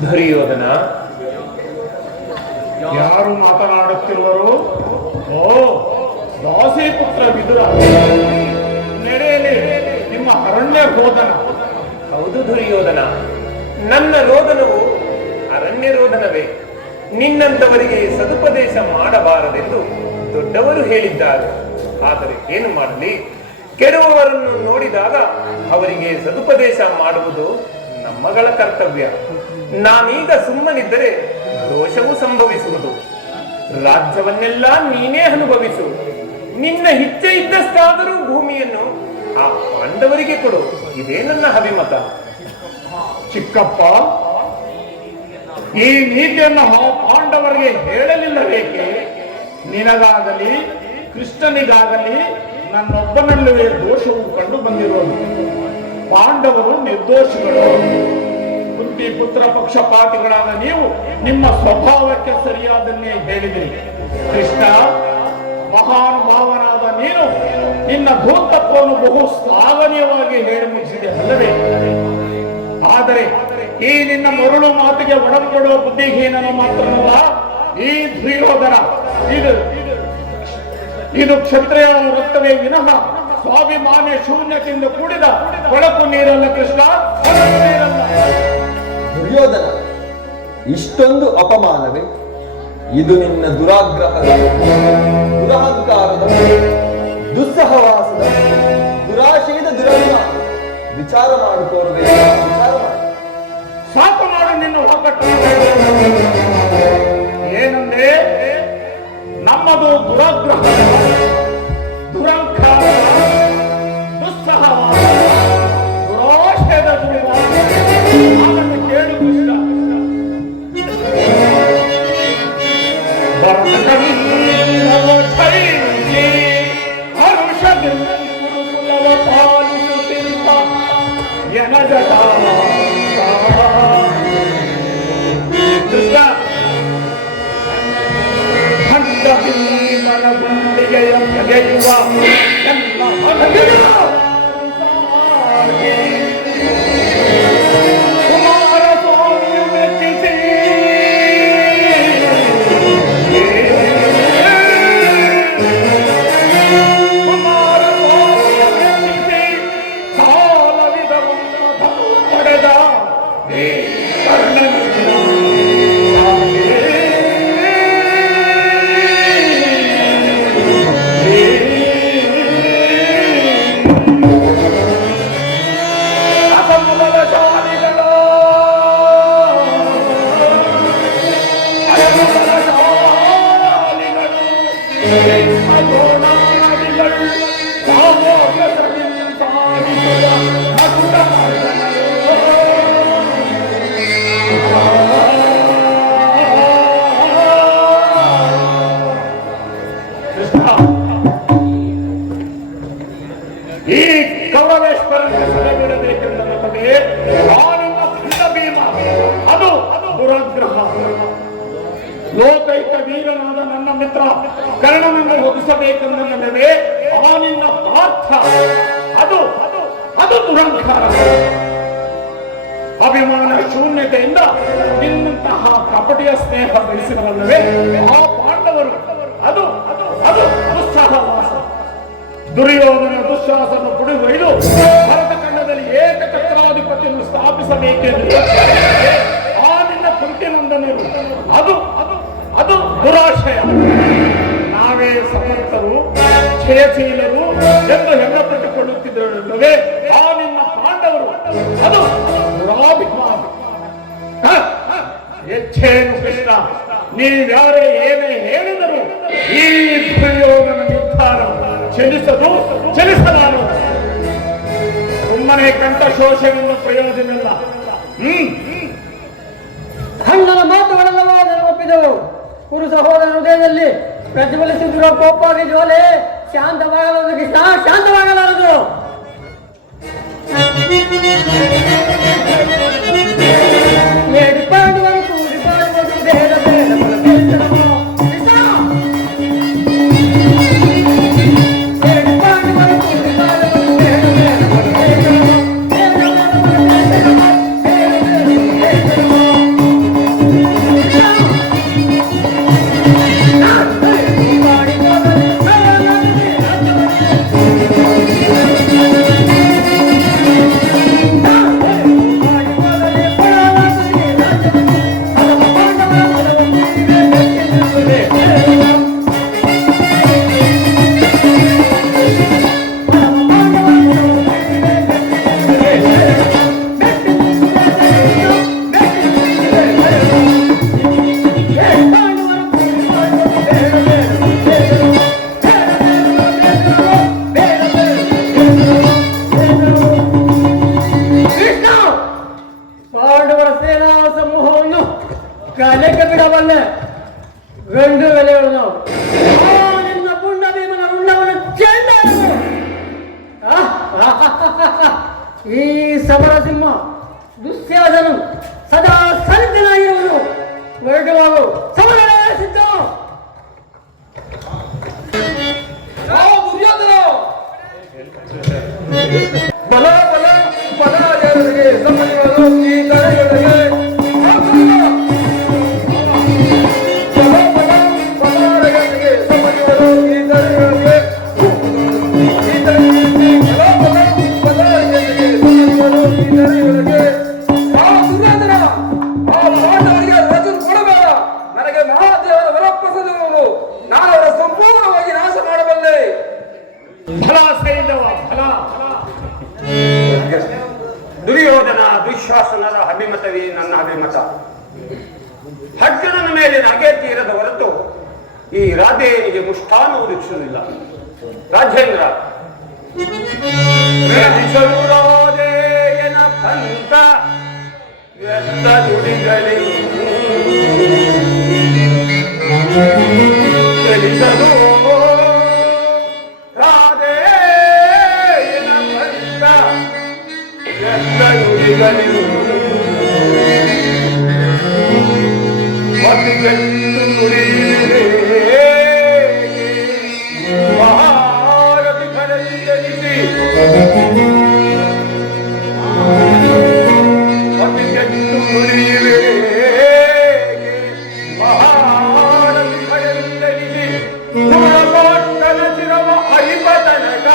ದುರ್ಯೋಧನ, ಯಾರು ಮಾತನಾಡುತ್ತಿರುವರು? ಓ, ದಾಸಿ ಪುತ್ರ ವಿದುರ. ನಡೆಯಲಿ ನಿಮ್ಮ ಅರಣ್ಯ ರೋದನ. ಹೌದು ದುರ್ಯೋಧನ, ನನ್ನ ರೋದನವು ಅರಣ್ಯ ರೋದನವೇ. ನಿನ್ನಂತವರಿಗೆ ಸದುಪದೇಶ ಮಾಡಬಾರದೆಂದು ದೊಡ್ಡವರು ಹೇಳಿದ್ದಾರೆ. ಆದರೆ ಏನು ಮಾಡಲಿ, ಕೆಡುವವರನ್ನು ನೋಡಿದಾಗ ಅವರಿಗೆ ಸದುಪದೇಶ ಮಾಡುವುದು ನಮ್ಮಗಳ ಕರ್ತವ್ಯ. ನಾನೀಗ ಸುಮ್ಮನಿದ್ದರೆ ದೋಷವು ಸಂಭವಿಸುವುದು. ರಾಜ್ಯವನ್ನೆಲ್ಲ ನೀನೇ ಅನುಭವಿಸು. ನಿನ್ನ ಇಚ್ಛೆ ಇದ್ದಷ್ಟಾದರೂ ಭೂಮಿಯನ್ನು ಆ ಪಾಂಡವರಿಗೆ ಕೊಡು. ಇದೇ ನನ್ನ ಅಭಿಮತ. ಚಿಕ್ಕಪ್ಪ, ಈ ನೀತಿಯನ್ನು ಪಾಂಡವರಿಗೆ ಹೇಳಲಿಲ್ಲಬೇಕೆ? ನಿನಗಾಗಲಿ ಕೃಷ್ಣನಿಗಾಗಲಿ ನನ್ನೊಬ್ಬನಲ್ಲವೇ ದೋಷವು ಕಂಡು ಬಂದಿರೋದು. ಪಾಂಡವರು ನಿರ್ದೋಷಿಗಳು. ಕುಂತಿ ಪುತ್ರ ಪಕ್ಷಪಾತಿಗಳಾದ ನೀವು ನಿಮ್ಮ ಸ್ವಭಾವಕ್ಕೆ ಸರಿಯಾದನ್ನೇ ಹೇಳಿದಿರಿ. ಕೃಷ್ಣ, ಮಹಾನುಭಾವನಾದ ನೀನು ನಿನ್ನ ಧೂರ್ತತ್ವವನ್ನು ಬಹು ಶ್ಲಾಘನೀಯವಾಗಿ ಹೇಳಿ ಮುಗಿಸಿದೆ ಅಲ್ಲವೇ? ಆದರೆ ಈ ನಿನ್ನ ಮರುಳು ಮಾತಿಗೆ ಒಡಂಬಡುವ ಬುದ್ಧಿಹೀನನು ಮಾತ್ರವಲ್ಲ ಈ ದುರ್ಯೋಧನ. ಇದು ಕ್ಷತ್ರಿಯ ರಕ್ತವೇ ವಿನಃ ಸ್ವಾಭಿಮಾನ್ಯ ಶೂನ್ಯತೆಯಿಂದ ಕೂಡಿದ ಕೊಳಕು ನೀರಲ್ಲ ಕೃಷ್ಣ, ಕೊಳಕು ನೀರಲ್ಲ. ದುರ್ಯೋಧನ, ಇಷ್ಟೊಂದು ಅಪಮಾನವೇ? ಇದು ನಿನ್ನ ದುರಾಗ್ರಹದ, ದುರಹಂಕಾರದ, ದುಸ್ಸಹವಾಸದ, ದುರಾಶಯದ ದುರಭಿಮಾನ. ವಿಚಾರ ಮಾಡಿಕೋರಬೇಕು, ವಿಚಾರ ಮಾಡಿ. ಸಾಕು ಮಾಡು ನಿನ್ನ ಒಕ್ಕಟ್ಟು. ಏನಂದ್ರೆ ನಮ್ಮದು ದುರಾಗ್ರಹ, ದುರಂಕಾರ, ದುಸ್ಸಹವಾಸ, ದುರಾಶಯದ ದುರ್ವಾಸ. ಅದನ್ನು ಕೇಳು ಕೃಷ್ಣ. ಹರುಷದಿಲ್ಲವ ಪಾಲಿಸುತ್ತಿರುವ ಎನಜಟ ಕೃಷ್ಣ, ಹಂತ ಭೀಮನ ಗುಂಡಿಗೆಯ ಬಗೆಯುವ ಎಲ್ಲ ಮನವಿಲ್ಲ. ಕುಮಾರಸ್ವಾಮಿಯು ಮೆಚ್ಚಿಸಿ ಪಡೆದ ಈ ಕೌರವೇಶ್ವರನಿಗೆ ಸೆಲೆಬಿಡಬೇಕೆಂದ ನಮಗೆ ನಾನಿನ್ನ ಖಂಡ ಭೀಮ. ಅದು ದುರಾಗ್ರಹ. ಲೋಕೈಕ ವೀರನಾದ ನನ್ನ ಮಿತ್ರ ಕರ್ಣನನ್ನು ಒದಿಸಬೇಕೆಂದ ನಮಗೆ ಆ ನಿನ್ನ ಪಾರ್ಥ. ಅದು ಅದು ದುರಂಕಾರ. ಅಭಿಮಾನ ಶೂನ್ಯತೆಯಿಂದ ನಿನ್ನಂತಹ ಕಪಟಿಯ ಸ್ನೇಹ ಬೆಳೆಸಿದವಲ್ಲವೇ ಆ ಪಾಂಡವರು. ಅದು ಅದು ಅದು ದುಸ್ಸಾಹಸ. ದುರ್ಯೋಧನ ದುಶ್ಯಾಸನ ಪುಡಿದೊಯ್ದು ಭರತ ಖಂಡದಲ್ಲಿ ಏಕಚಕ್ರಾಧಿಪತಿಯನ್ನು ಸ್ಥಾಪಿಸಬೇಕೆಂದು ಆ ನಿನ್ನ ಕುಂಟಿನಂದನರು. ಅದು ಅದು ಅದು ದುರಾಶಯ. ನಾವೇ ಸಮರ್ಥರು, ಜಯಶೀಲರು ಎಂದು ಹೆಮ್ಮಪಟ್ಟುಕೊಳ್ಳುತ್ತಿದ್ದವೇ ಆ ನಿನ್ನ ಪಾಂಡವರು. ಅದು ದುರಾಭಿಮಾನ. ಹೆಚ್ಚೇನು ಕೃಷ್ಣ, ನೀವ್ಯಾರೇ ಏನೇ ಹೇಳಿದರು ಈ ದುರ್ಯೋಧನ ನಿರ್ಧಾರ ಚಲಿಸಲಾರು. ಸುಮ್ಮನೆ ಕಂಠಶೋಷದಿಂದ ಪ್ರಯೋಜನವಿಲ್ಲ. ಅಣ್ಣನ ಮಾತುಗಳೆಲ್ಲವೂ ನೆನಪಿದವು. ಕುರು ಸಹೋದರ ಹೃದಯದಲ್ಲಿ ಪ್ರಜ್ವಲಿಸುತ್ತಿರುವ ಕೋಪಾಗಿ ಜ್ವಾಲೆ ಶಾಂತವಾಗಲಾರದು ಕೃಷ್ಣ, ಶಾಂತವಾಗಲಾರದು. ಪಾಂಡವರು ಕೂಡಿ ಪಾಡುವುದು ಬೇಡ ಬೇಡ ಕಲೆಗೆ ಬಿಡಬಲ್ಲೆ ಗಂಡು ಬೆಲೆಗಳು ನಾವು. ನಿನ್ನ ಪುಣ್ಯ ಭೀಮನ ರುಂಡವನ್ನು ಚೆಂದ. ಈ ಸಮರ ಸಿಂಹ ದುಶ್ಯಾಸನು ಸದಾ ಸರಿತನಾಗಿರುವನು. ಹೊರಟುವಾಗ ಸಮರವೇ ಸಿದ್ಧ. ಬಲ ಬಲ ಬಲ ಜನರಿಗೆ ಸಮಯಗಳು ಈ ತಡೆಯೊಳಗೆ ದುರ್ಯೋಧನ ದುಶ್ಯಾಸನರ ಅಭಿಮತವೇ ನನ್ನ ಅಭಿಮತ. ಅರ್ಜುನನ ಮೇಲಿನ ಅಗತ್ಯ ಇರದ ಹೊರತು ಈ ರಾಧೆಯನಿಗೆ ಮುಷ್ಟಾನ ಒದಗಿಸುವುದಿಲ್ಲ. ರಾಜೇಂದ್ರ ರಾಧೇಯನ ಪಂಥ ವ್ಯರ್ಥ ನುಡಿಗಳಿ ಚಲಿಸಲು ರಾಧೇಯನ ಪಂಥ ವ್ಯರ್ಥ ನುಡಿಗಳಿ ಮತಿಗೆಟ್ಟು ನುಡಿಯೇ ಮಹಾರಥಿ ಕರೆಯಿಸಿ ಮತಿಗೆಟ್ಟು ನುಡಿಯೇ ಮಹಾರಥಿ ಕರೆಯಿಸಿ ಗುಣಕೋಟ್ಟನ ಚಿರವ ಅರಿಪತನಕ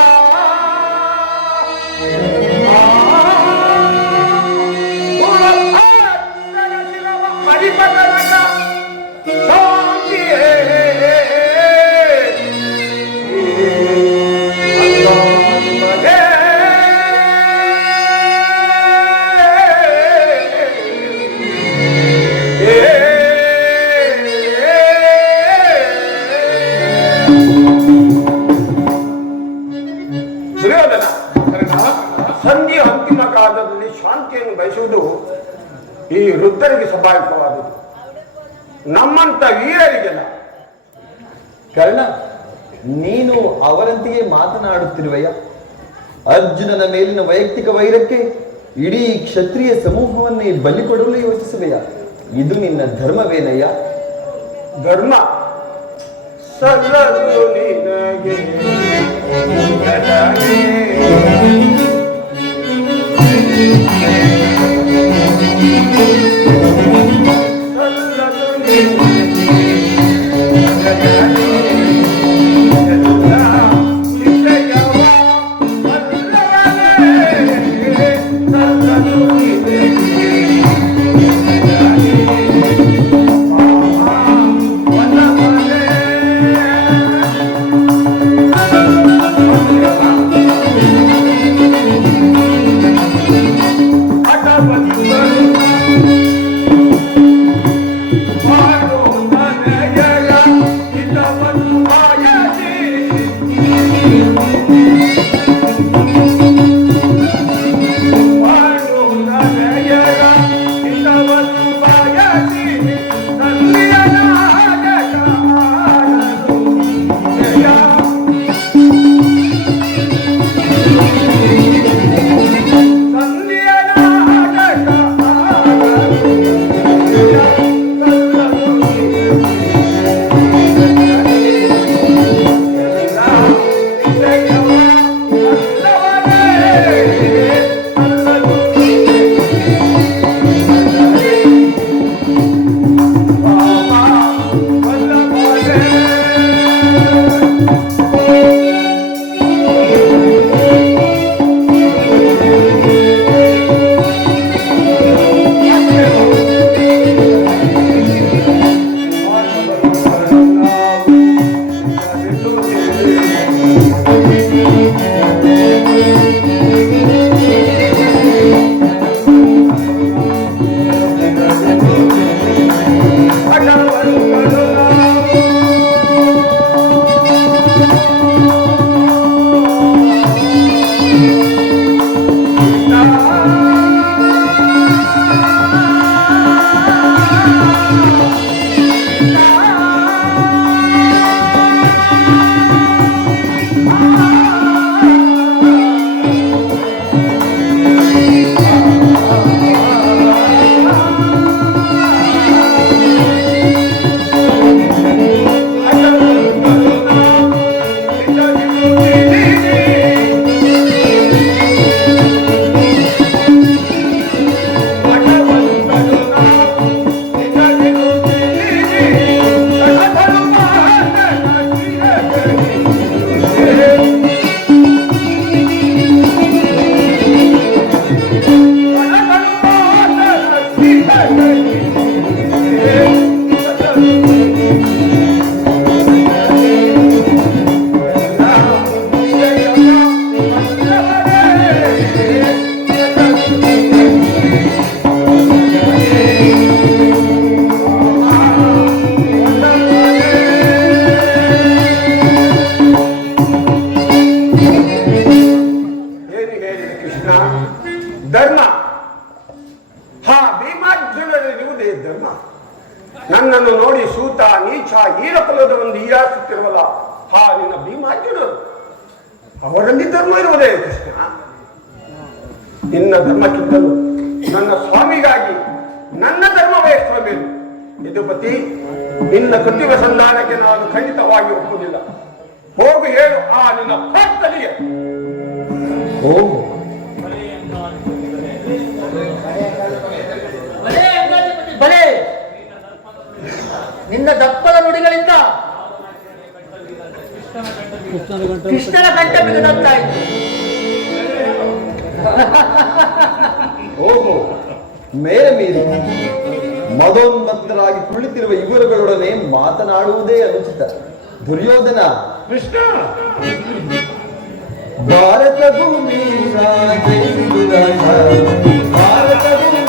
ಗುಣಕೋಟ್ಟನ ಚಿರವ ಅರಿಪತನಕ ಶಾಂತಿಯೇ ದುರ್ಯೋಧನ, ಸಂಧಿಯ ಅಂತಿಮ ಕಾಲದಲ್ಲಿ ಶಾಂತಿಯನ್ನು ಬಯಸುವುದು ಈ ವೃದ್ಧರಿಗೆ ಸ್ವಾಭಾವಿಕವಾದುದು, ನಮ್ಮಂತ ವೀರರಿಗೆಲ್ಲ. ಕರ್ಣ, ನೀನು ಅವರಂತೆಯೇ ಮಾತನಾಡುತ್ತಿರುವೆಯ? ಅರ್ಜುನನ ಮೇಲಿನ ವೈಯಕ್ತಿಕ ವೈರಕ್ಕೆ ಇಡೀ ಕ್ಷತ್ರಿಯ ಸಮೂಹವನ್ನೇ ಬಲಿ ಕೊಡಲು ಯೋಚಿಸುವೆಯ? ಇದು ನಿನ್ನ ಧರ್ಮವೇನಯ್ಯ? ಧರ್ಮ ಸಲ್ಲದು ನಿನಗೆ ಏನು ಹೇಳಿದೆ ಕೃಷ್ಣ? ಧರ್ಮ. ಹಾ, ಭೀಮಾರ್ಜುನರಿರುವುದೇ ಧರ್ಮ. ನನ್ನನ್ನು ನೋಡಿ ಸೂತ ನೀಚ ಹೀರಕುಲದ ಒಂದು ಹೀಯಾಸುತ್ತಿರುವಲ್ಲ, ಹಾ ನಿನ್ನ ಭೀಮಾರ್ಜುನರು, ಅವರಲ್ಲಿ ಧರ್ಮ ಇರುವುದೇ ಕೃಷ್ಣ? ನಿನ್ನ ಧರ್ಮಕ್ಕಿಂತಲೂ ನನ್ನ ಸ್ವಾಮಿಗಾಗಿ ನನ್ನ ಧರ್ಮವೇ ಶ್ರಮೇನು. ಯದುಪತಿ, ನಿನ್ನ ಕೃತಿವ ಸಂಧಾನಕ್ಕೆ ನಾನು ಖಂಡಿತವಾಗಿ ಒಪ್ಪುವುದಿಲ್ಲ. ಹೋಗು, ಹೇಳು ಆ ನಿನ್ನ ಭಕ್ತನಿಗೆ. ಓ ಬಲೆ ನಿನ್ನ ದಪ್ಪದ ನುಡಿಗಳಿಂದ ಕೃಷ್ಣನ ಕಂಠ ಬಿಗುದಂತಾಯಿತು. ಓಹೋ, ಮೇಲೆ ಮೀರಿ ಮದೋನ್ಮತ್ತರಾಗಿ ಕುಳಿತಿರುವ ಇವರುಗಳೊಡನೆ ಮಾತನಾಡುವುದೇ ಅನುಚಿತ. ದುರ್ಯೋಧನ, ಕೃಷ್ಣ, ಭಾರತ ಭೂಮಿ ಭಾರತ ಭೂಮಿ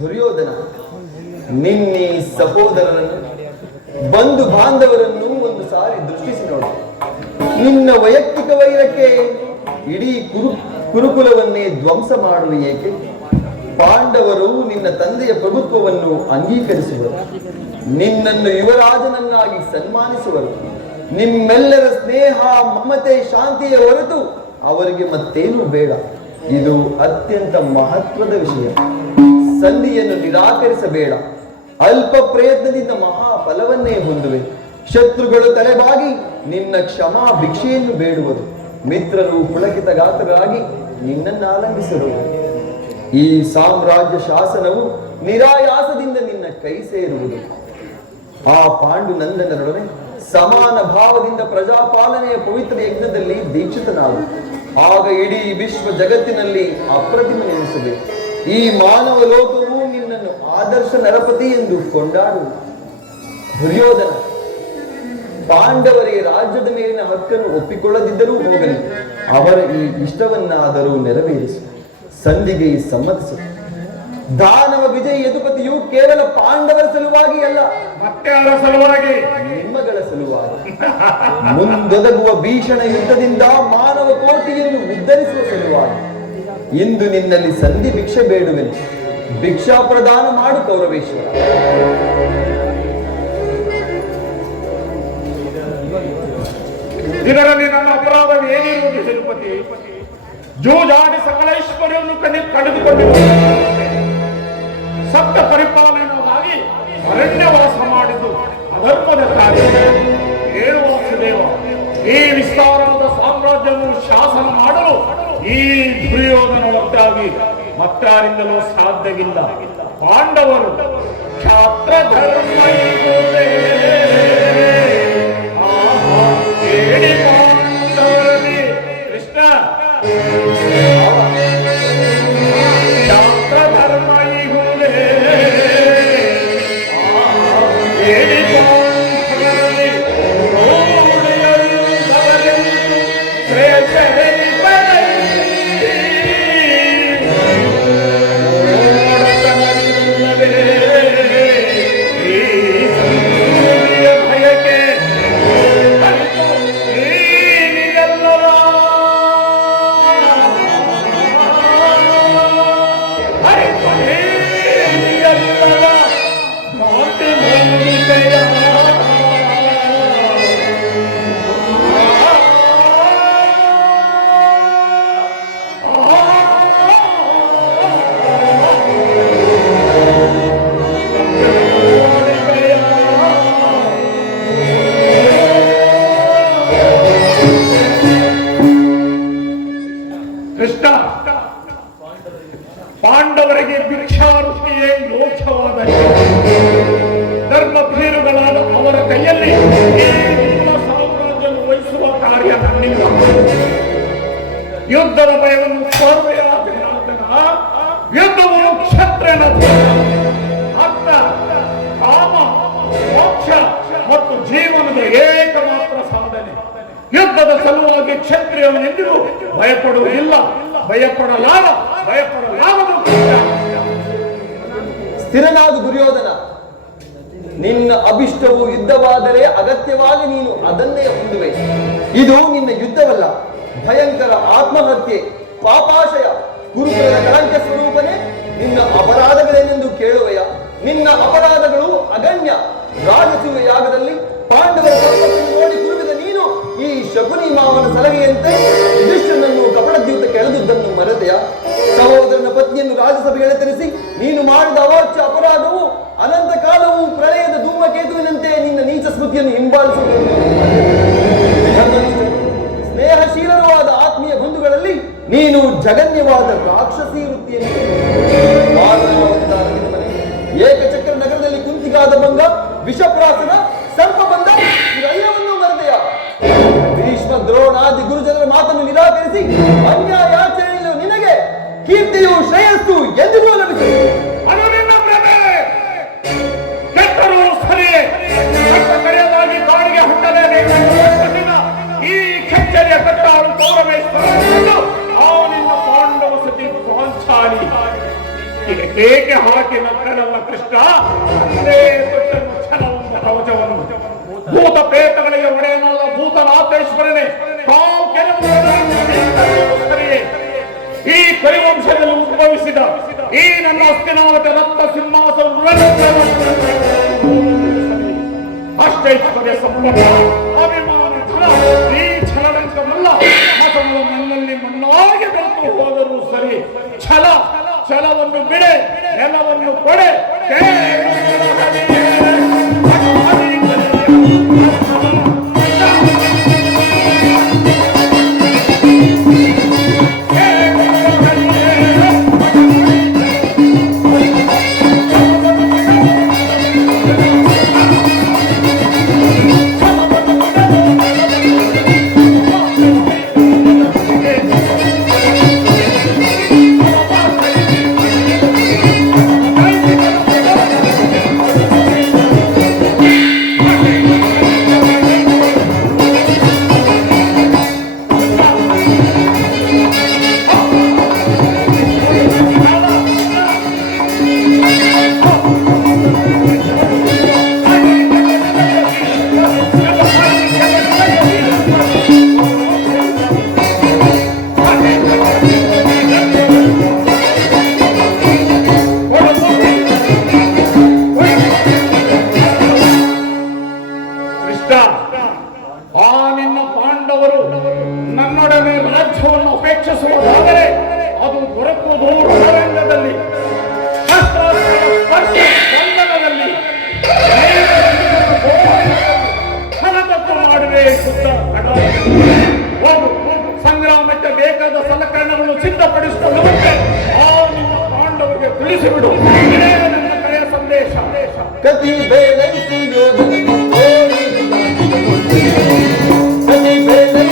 ದುರ್ಯೋಧನ, ನಿನ್ನೆ ಸಹೋದರರನ್ನು ಬಂಧು ಬಾಂಧವರನ್ನು ಒಂದು ಸಾರಿ ದೃಷ್ಟಿಸಿ ನೋಡು. ನಿನ್ನ ವೈಯಕ್ತಿಕ ವೈರಕ್ಕೆ ಇಡೀ ಕುರುಕುಲವನ್ನೇ ಧ್ವಂಸ ಮಾಡುವ ಏಕೆ? ಪಾಂಡವರು ನಿನ್ನ ತಂದೆಯ ಪ್ರಭುತ್ವವನ್ನು ಅಂಗೀಕರಿಸುವರು, ನಿನ್ನನ್ನು ಯುವರಾಜನನ್ನಾಗಿ ಸನ್ಮಾನಿಸುವರು. ನಿಮ್ಮೆಲ್ಲರ ಸ್ನೇಹ, ಮಮತೆ, ಶಾಂತಿಯ ಹೊರತು ಅವರಿಗೆ ಮತ್ತೇನೂ ಬೇಡ. ಇದು ಅತ್ಯಂತ ಮಹತ್ವದ ವಿಷಯ. ಸಂಧಿಯನ್ನು ನಿರಾಕರಿಸಬೇಡ. ಅಲ್ಪ ಪ್ರಯತ್ನದಿಂದ ಮಹಾ ಫಲವನ್ನೇ ಹೊಂದುವೆ. ಶತ್ರುಗಳು ತಲೆಬಾಗಿ ನಿನ್ನ ಕ್ಷಮಾ ಭಿಕ್ಷೆಯನ್ನು ಬೇಡುವರು. ಮಿತ್ರರು ಪುಳಕಿತಗಾತರಾಗಿ ನಿನ್ನನ್ನು ಆಲಂಬಿಸಿರುವರು. ಈ ಸಾಮ್ರಾಜ್ಯ ಶಾಸನವು ನಿರಾಯಾಸದಿಂದ ನಿನ್ನ ಕೈ ಸೇರುವುದು. ಆ ಪಾಂಡು ನಂದನರೊಡನೆ ಸಮಾನ ಭಾವದಿಂದ ಪ್ರಜಾಪಾಲನೆಯ ಪವಿತ್ರ ಯಜ್ಞದಲ್ಲಿ ದೀಕ್ಷಿತನಾಗು. ಆಗ ಇಡೀ ವಿಶ್ವ ಜಗತ್ತಿನಲ್ಲಿ ಅಪ್ರತಿಮ ನೆನೆಸಬೇಕು. ಈ ಮಾನವ ಲೋಕವು ನಿನ್ನನ್ನು ಆದರ್ಶ ನರಪತಿ ಎಂದು ಕೊಂಡಾಡು. ದುರ್ಯೋಧನ, ಪಾಂಡವರಿಗೆ ರಾಜ್ಯದ ಮೇಲಿನ ಹಕ್ಕನ್ನು ಒಪ್ಪಿಕೊಳ್ಳದಿದ್ದರೂ ಹೋಗಲಿ, ಅವರ ಈ ಇಷ್ಟವನ್ನಾದರೂ ನೆರವೇರಿಸು. ಸಂಧಿಗೆ ಸಮ್ಮತಿಸು. ದಾನವ ವಿಜಯ ಯದುಪತಿಯು ಕೇವಲ ಪಾಂಡವರ ಸಲುವಾಗಿ ಅಲ್ಲ, ಮತ್ತೆ ಅವರ ಸಲುವಾಗಿ, ನಿಮ್ಮಗಳ ಸಲುವಾಗಿ. ಮುಂದೊದಗುವ ಭೀಷಣ ಯುದ್ಧದಿಂದ ಮಾನವ ಕೋಟಿಯನ್ನು ಉದ್ಧರಿಸುವ ಸಲುವಾಗಿ. ಇಂದು ನಿನ್ನಲ್ಲಿ ಸಂಧಿ ಭಿಕ್ಷೆ ಬೇಡುವೆನು. ಭಿಕ್ಷಾ ಪ್ರದಾನ ಮಾಡು ಕೌರವೇಶ್ವರ. ಇದರಲ್ಲಿ ನನ್ನ ಅಪರಾಧ ಏನಿರುವುದು ತಿರುಪತಿ? ಜೂಜಾಡಿ ಸಕಲ ಐಶ್ವರ್ಯವನ್ನು ಕಳೆದುಕೊಂಡಿರುವುದು, ಸಪ್ತ ಪರಿಪಾಲನೆಯಾಗಿ ಅರಣ್ಯವಾಸ ಮಾಡಿದ್ದು ಅಧರ್ಮದ ಕಾರ್ಯ. ಏನು ವಾಸುದೇವ, ಈ ವಿಸ್ತಾರವಾದ ಸಾಮ್ರಾಜ್ಯವನ್ನು ಶಾಸನ ಮಾಡಲು ಈ ದುರ್ಯೋಧನ ಒಟ್ಟಾಗಿ ಮತ್ತಾರಿಂದಲೂ ಸಾಧ್ಯವಿಲ್ಲ. ಪಾಂಡವರು ಕ್ಷಾತ್ರ ಧರ್ಮ ಕೃಷ್ಣ ಕ್ಷಾತ್ರ ಧರ್ಮ ಪಾಂಡವರಿಗೆ ಭಿಕ್ಷಾವೃತ್ತಿಯೇ ಮೋಕ್ಷವಾದ ಧರ್ಮಭೀರುಗಳಾದ ಅವರ ಕೈಯಲ್ಲಿ ಈ ಸಾಮ್ರಾಜ್ಯವನ್ನು ವಹಿಸುವ ಕಾರ್ಯ ನನ್ನಿಂದ. ಯುದ್ಧದ ಭಯವನ್ನು ಸ್ಪರ್ಧೆಯಾದ ಯುದ್ಧವು ಕ್ಷತ್ರಿಯನ ಅರ್ಥ, ಕಾಮ, ಮೋಕ್ಷ ಮತ್ತು ಜೀವನದ ಏಕಮಾತ್ರ ಸಾಧನೆ. ಯುದ್ಧದ ಸಲುವಾಗಿ ಕ್ಷತ್ರಿಯವನೆಂದಿಗೂ ಭಯಪಡುವುದಿಲ್ಲ, ಭಯಪಡಲಾಗದು. ಸ್ಥಿರನಾದ ದುರ್ಯೋಧನ, ನಿನ್ನ ಅಭಿಷ್ಟವು ಯುದ್ಧವಾದರೆ ಅಗತ್ಯವಾಗಿ ನೀನು ಅದನ್ನೇ ಹೊಂದುವೆ. ಇದು ನಿನ್ನ ಯುದ್ಧವಲ್ಲ, ಭಯಂಕರ ಆತ್ಮಹತ್ಯೆ, ಪಾಪಾಶಯ, ಗುರುಕುಲದ ಕಳಂಕ ಸ್ವರೂಪನೇ. ನಿನ್ನ ಅಪರಾಧಗಳೇನೆಂದು ಕೇಳುವೆಯ? ನಿನ್ನ ಅಪರಾಧಗಳು ಅಗಣ್ಯ. ರಾಜಸೂಯ ಯಾಗದಲ್ಲಿ ಪಾಂಡವರ ಸಂಪತ್ತನ್ನು ನೋಡಿ ಕುರುವಿದ ನೀನು ಈ ಶಕುನಿ ಮಾವನ ಸಲಹೆಯಂತೆ ಯುಧಿಷ್ಠಿರನನ್ನು ಕಪಟದ್ಯೂತಕ್ಕೆ ಎಳೆದುದನ್ನು ಮರೆತೆಯ? ಸಹೋದರನ ಪತ್ನಿಯನ್ನು ರಾಜಸಭೆಗೆ ಎಳೆತರಿಸಿ ನೀನು ಮಾಡಿದ ಅವಾಚ್ಯ ಅಪರಾಧವು ಅನಂತ ಕಾಲವು ಪ್ರಳಯದ ಧೂಮಕೇತುವಿನಂತೆ ನಿನ್ನ ನೀಚ ಸ್ಮೃತಿಯನ್ನು ಹಿಂಬಾಲಿಸುವುದು. ಸ್ನೇಹಶೀಲನೂ ಆದ ಆತ್ಮೀಯ ಬಂಧುಗಳಲ್ಲಿ ನೀನು ಜಗನ್ಯವಾದ ರಾಕ್ಷಸಿ ವೃತ್ತಿಯನ್ನು ಏಕಚಕ್ರ ನಗರದಲ್ಲಿ ಕುಂತಿಗಾದ ಭಂಗ, ವಿಷಪ್ರಾಸನ, ಸರ್ಪಬಂಧ ಇವೆಲ್ಲವನ್ನೂ ಮರೆತೆಯ? ಭೀಷ್ಮ ದ್ರೋಣಾದಿ ಗುರುಜನರ ಮಾತನ್ನು ನಿರಾಕರಿಸಿ ಅನ್ಯಾಯಾಚರಣೆಯನ್ನು ನಿನಗೆ ಕೀರ್ತಿಯು ಶ್ರೇಯಸ್ಸು ಎಂದಿಗೂ ಲಭಿಸಿದೆ. ಕರೆಯಲಾಗಿ ಕಾಡಿಗೆ ಹುಟ್ಟಲೇಬೇಕು. ಈ ಕೆಚ್ಚರಿಯ ಕಟ್ಟಾಳು ಕೌರವೇಶ್ವರ ಅವನಿಂದ ಪಾಂಡವ ಸತಿ ಪಾಂಚಾಲಿ ಏಕೆ ಹಾಕಿ ನಕ್ಕನಲ್ಲ ಕೃಷ್ಣ. ಕವಚವನ್ನು ಭೂತ ಪ್ರೇತಗಳಿಗೆ ಒಡೆಯನಾದ ಭೂತನಾಥೇಶ್ವರನೇ ತಾವು ಸರಿಯೇ ಈ ಕರಿವಂಶದಲ್ಲಿ ಉದ್ಭವಿಸಿದ ಈ ನನ್ನ ಹಸ್ತಿನಾವತ ರಕ್ತ ಸಿಂಹಾಸನ ಅಷ್ಟೈಶ್ವರ್ಯ ಸಂಪನ್ನ ಅಭಿಮಾನ ಛಲ, ಈ ಛಲವೆಂಕವಲ್ಲ ಮತಗಳು ಮಣ್ಣಲ್ಲಿ ಮಣ್ಣಾಗಿ ಬೆಳೆದು ಹೋದರೂ ಸರಿ. ಛಲವನ್ನು ಬಿಡೆ, ನೆಲವನ್ನು ಕೊಡೆ. ಸಮರಂಗದಲ್ಲಿ ಬಂಧನದಲ್ಲಿ ಹಣತತ್ವ ಮಾಡುವೆ ಶುದ್ಧ ಹಣ. ಹೋಗು, ಸಂಗ್ರಾಮಕ್ಕೆ ಬೇಕಾದ ಸಲಕರಣೆಗಳನ್ನು ಸಿದ್ಧಪಡಿಸಿಕೊಂಡು ಮತ್ತೆ ಆ ನಿಮ್ಮ ಪಾಂಡವರಿಗೆ ತಿಳಿಸಿಬಿಡು. ಇದೇ ನನ್ನ ಕರೆಯ ಸಂದೇಶ. ಕತಿ ಬೇಲೈಸಿ ಯೋಧನ ಕತಿ ಬೇಲೈಸಿ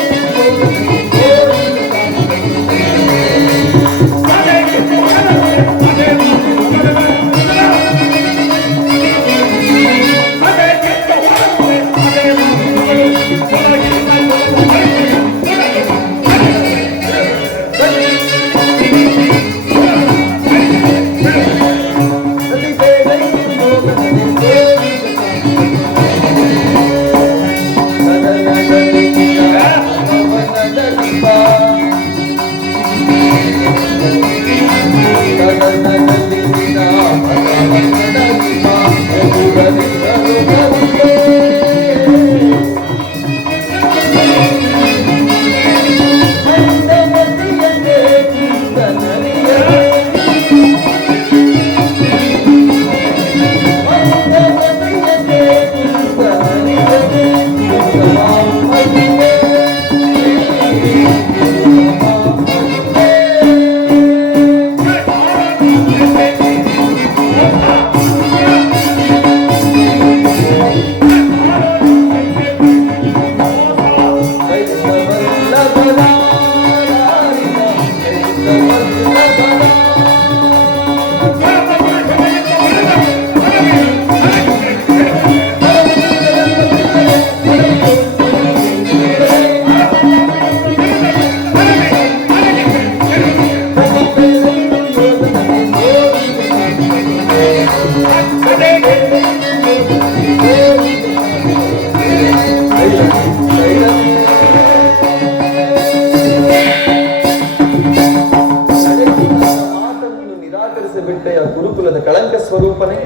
ನಿರಾಕರಿಸಿಬಿಟ್ಟೆಯ ಗುರುಕುಲದ ಕಳಂಕ ಸ್ವರೂಪನೇ.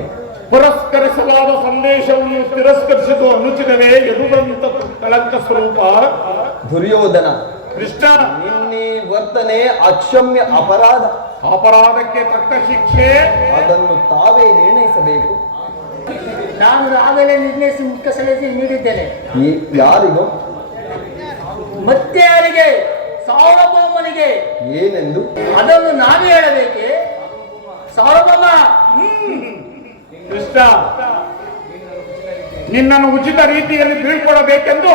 ಪುರಸ್ಕರಿಸಲಾದ ಸಂದೇಶವನ್ನು ತಿರಸ್ಕರಿಸಿದ ಅನುಚಿತವೇ ಎದುರಂತ ಕಳಂಕ ಸ್ವರೂಪ. ದುರ್ಯೋಧನ, ಕೃಷ್ಣ, ನಿನ್ನೆ ವರ್ತನೆ ಅಕ್ಷಮ್ಯ ಅಪರಾಧ. ಅಪರಾಧಕ್ಕೆ ತಕ್ಕ ಶಿಕ್ಷೆ ಅದನ್ನು ತಾವೇ ನಿರ್ಣಯಿಸಬೇಕು. ನಾನು ಆಗಲೇ ನಿರ್ಣಯಿಸಿ ಮುಖ್ಯ ಸಲಹೆ ನೀಡಿದ್ದೇನೆ. ಯಾರಿಗೂ? ಮತ್ತೆ ಯಾರಿಗೆ? ಸಾರ್ವಭೌಮನಿಗೆ. ಏನೆಂದು? ಅದನ್ನು ನಾನು ಹೇಳಬೇಕೆ? ಸಾರ್ವಭೌಮ, ಕೃಷ್ಣ, ನಿನ್ನನ್ನು ಉಚಿತ ರೀತಿಯಲ್ಲಿ ಬೀಳ್ಕೊಡಬೇಕೆಂದು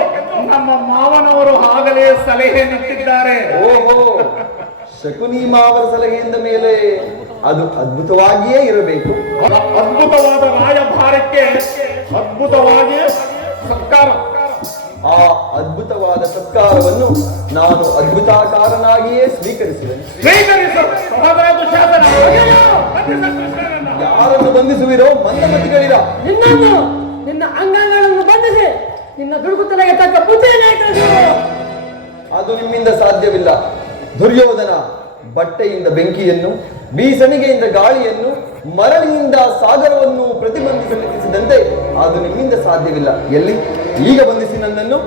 ನಮ್ಮ ಮಾವನವರು ಆಗಲೇ ಸಲಹೆ ನೀಡಿದ್ದಾರೆ. ಓಹೋ, ಶಕುನಿ ಮಾವರ ಸಲಹೆಯಿಂದ ಮೇಲೆ ಅದು ಅದ್ಭುತವಾಗಿಯೇ ಇರಬೇಕು. ಅದ್ಭುತವಾದ ರಾಯಭಾರಕ್ಕೆ ಅದ್ಭುತವಾಗಿ ಸತ್ಕಾರ. ಆ ಅದ್ಭುತವಾದ ಸತ್ಕಾರವನ್ನು ನಾನು ಅದ್ಭುತಾಕಾರನಾಗಿಯೇ ಸ್ವೀಕರಿಸಿದೆ. ಯಾರನ್ನು ಬಂಧಿಸುವಿರೋ ಮಂದಮತಿಗಳಿರ? ನಿನ್ನ ಅಂಗಾಂಗಗಳನ್ನು ಬಂಧಿಸಿ ನಿನ್ನ ದುಡುಕುತಲೆಗೆ ತಕ್ಕ ಬುದ್ಧಿಯನ್ನೇ ಕಲಿಸು. ಅದು ನಿಮ್ಮಿಂದ ಸಾಧ್ಯವಿಲ್ಲ. ದುರ್ಯೋಧನ ಬಟ್ಟೆಯಿಂದ ಬೆಂಕಿಯನ್ನು, ಬೀಸಣಿಗೆಯಿಂದ ಗಾಳಿಯನ್ನು, ಮರಳಿನಿಂದ ಸಾಗರವನ್ನು ಪ್ರತಿಬಂಧಿಸದಂತೆ ಅದು ನಿಮ್ಮಿಂದ ಸಾಧ್ಯವಿಲ್ಲ. ಎಲ್ಲಿ? ಈಗ ಬಂಧಿಸಿ ನನ್ನನ್ನು.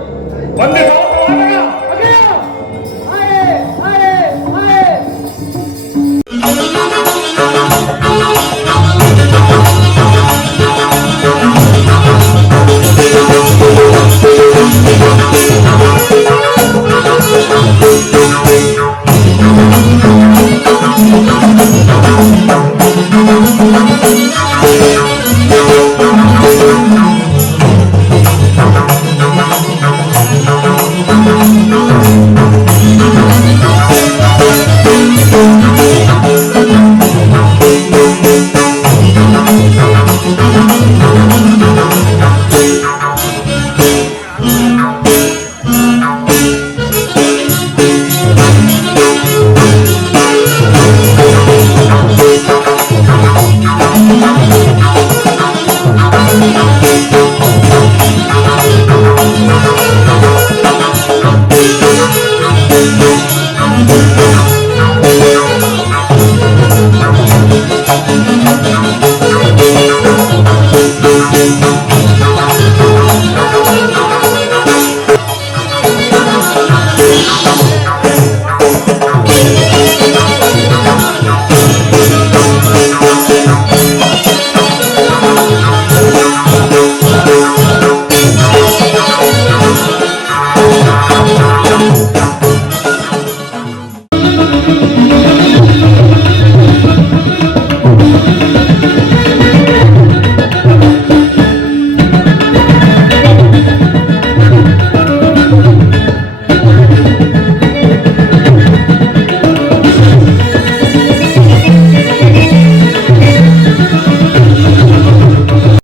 Thank you.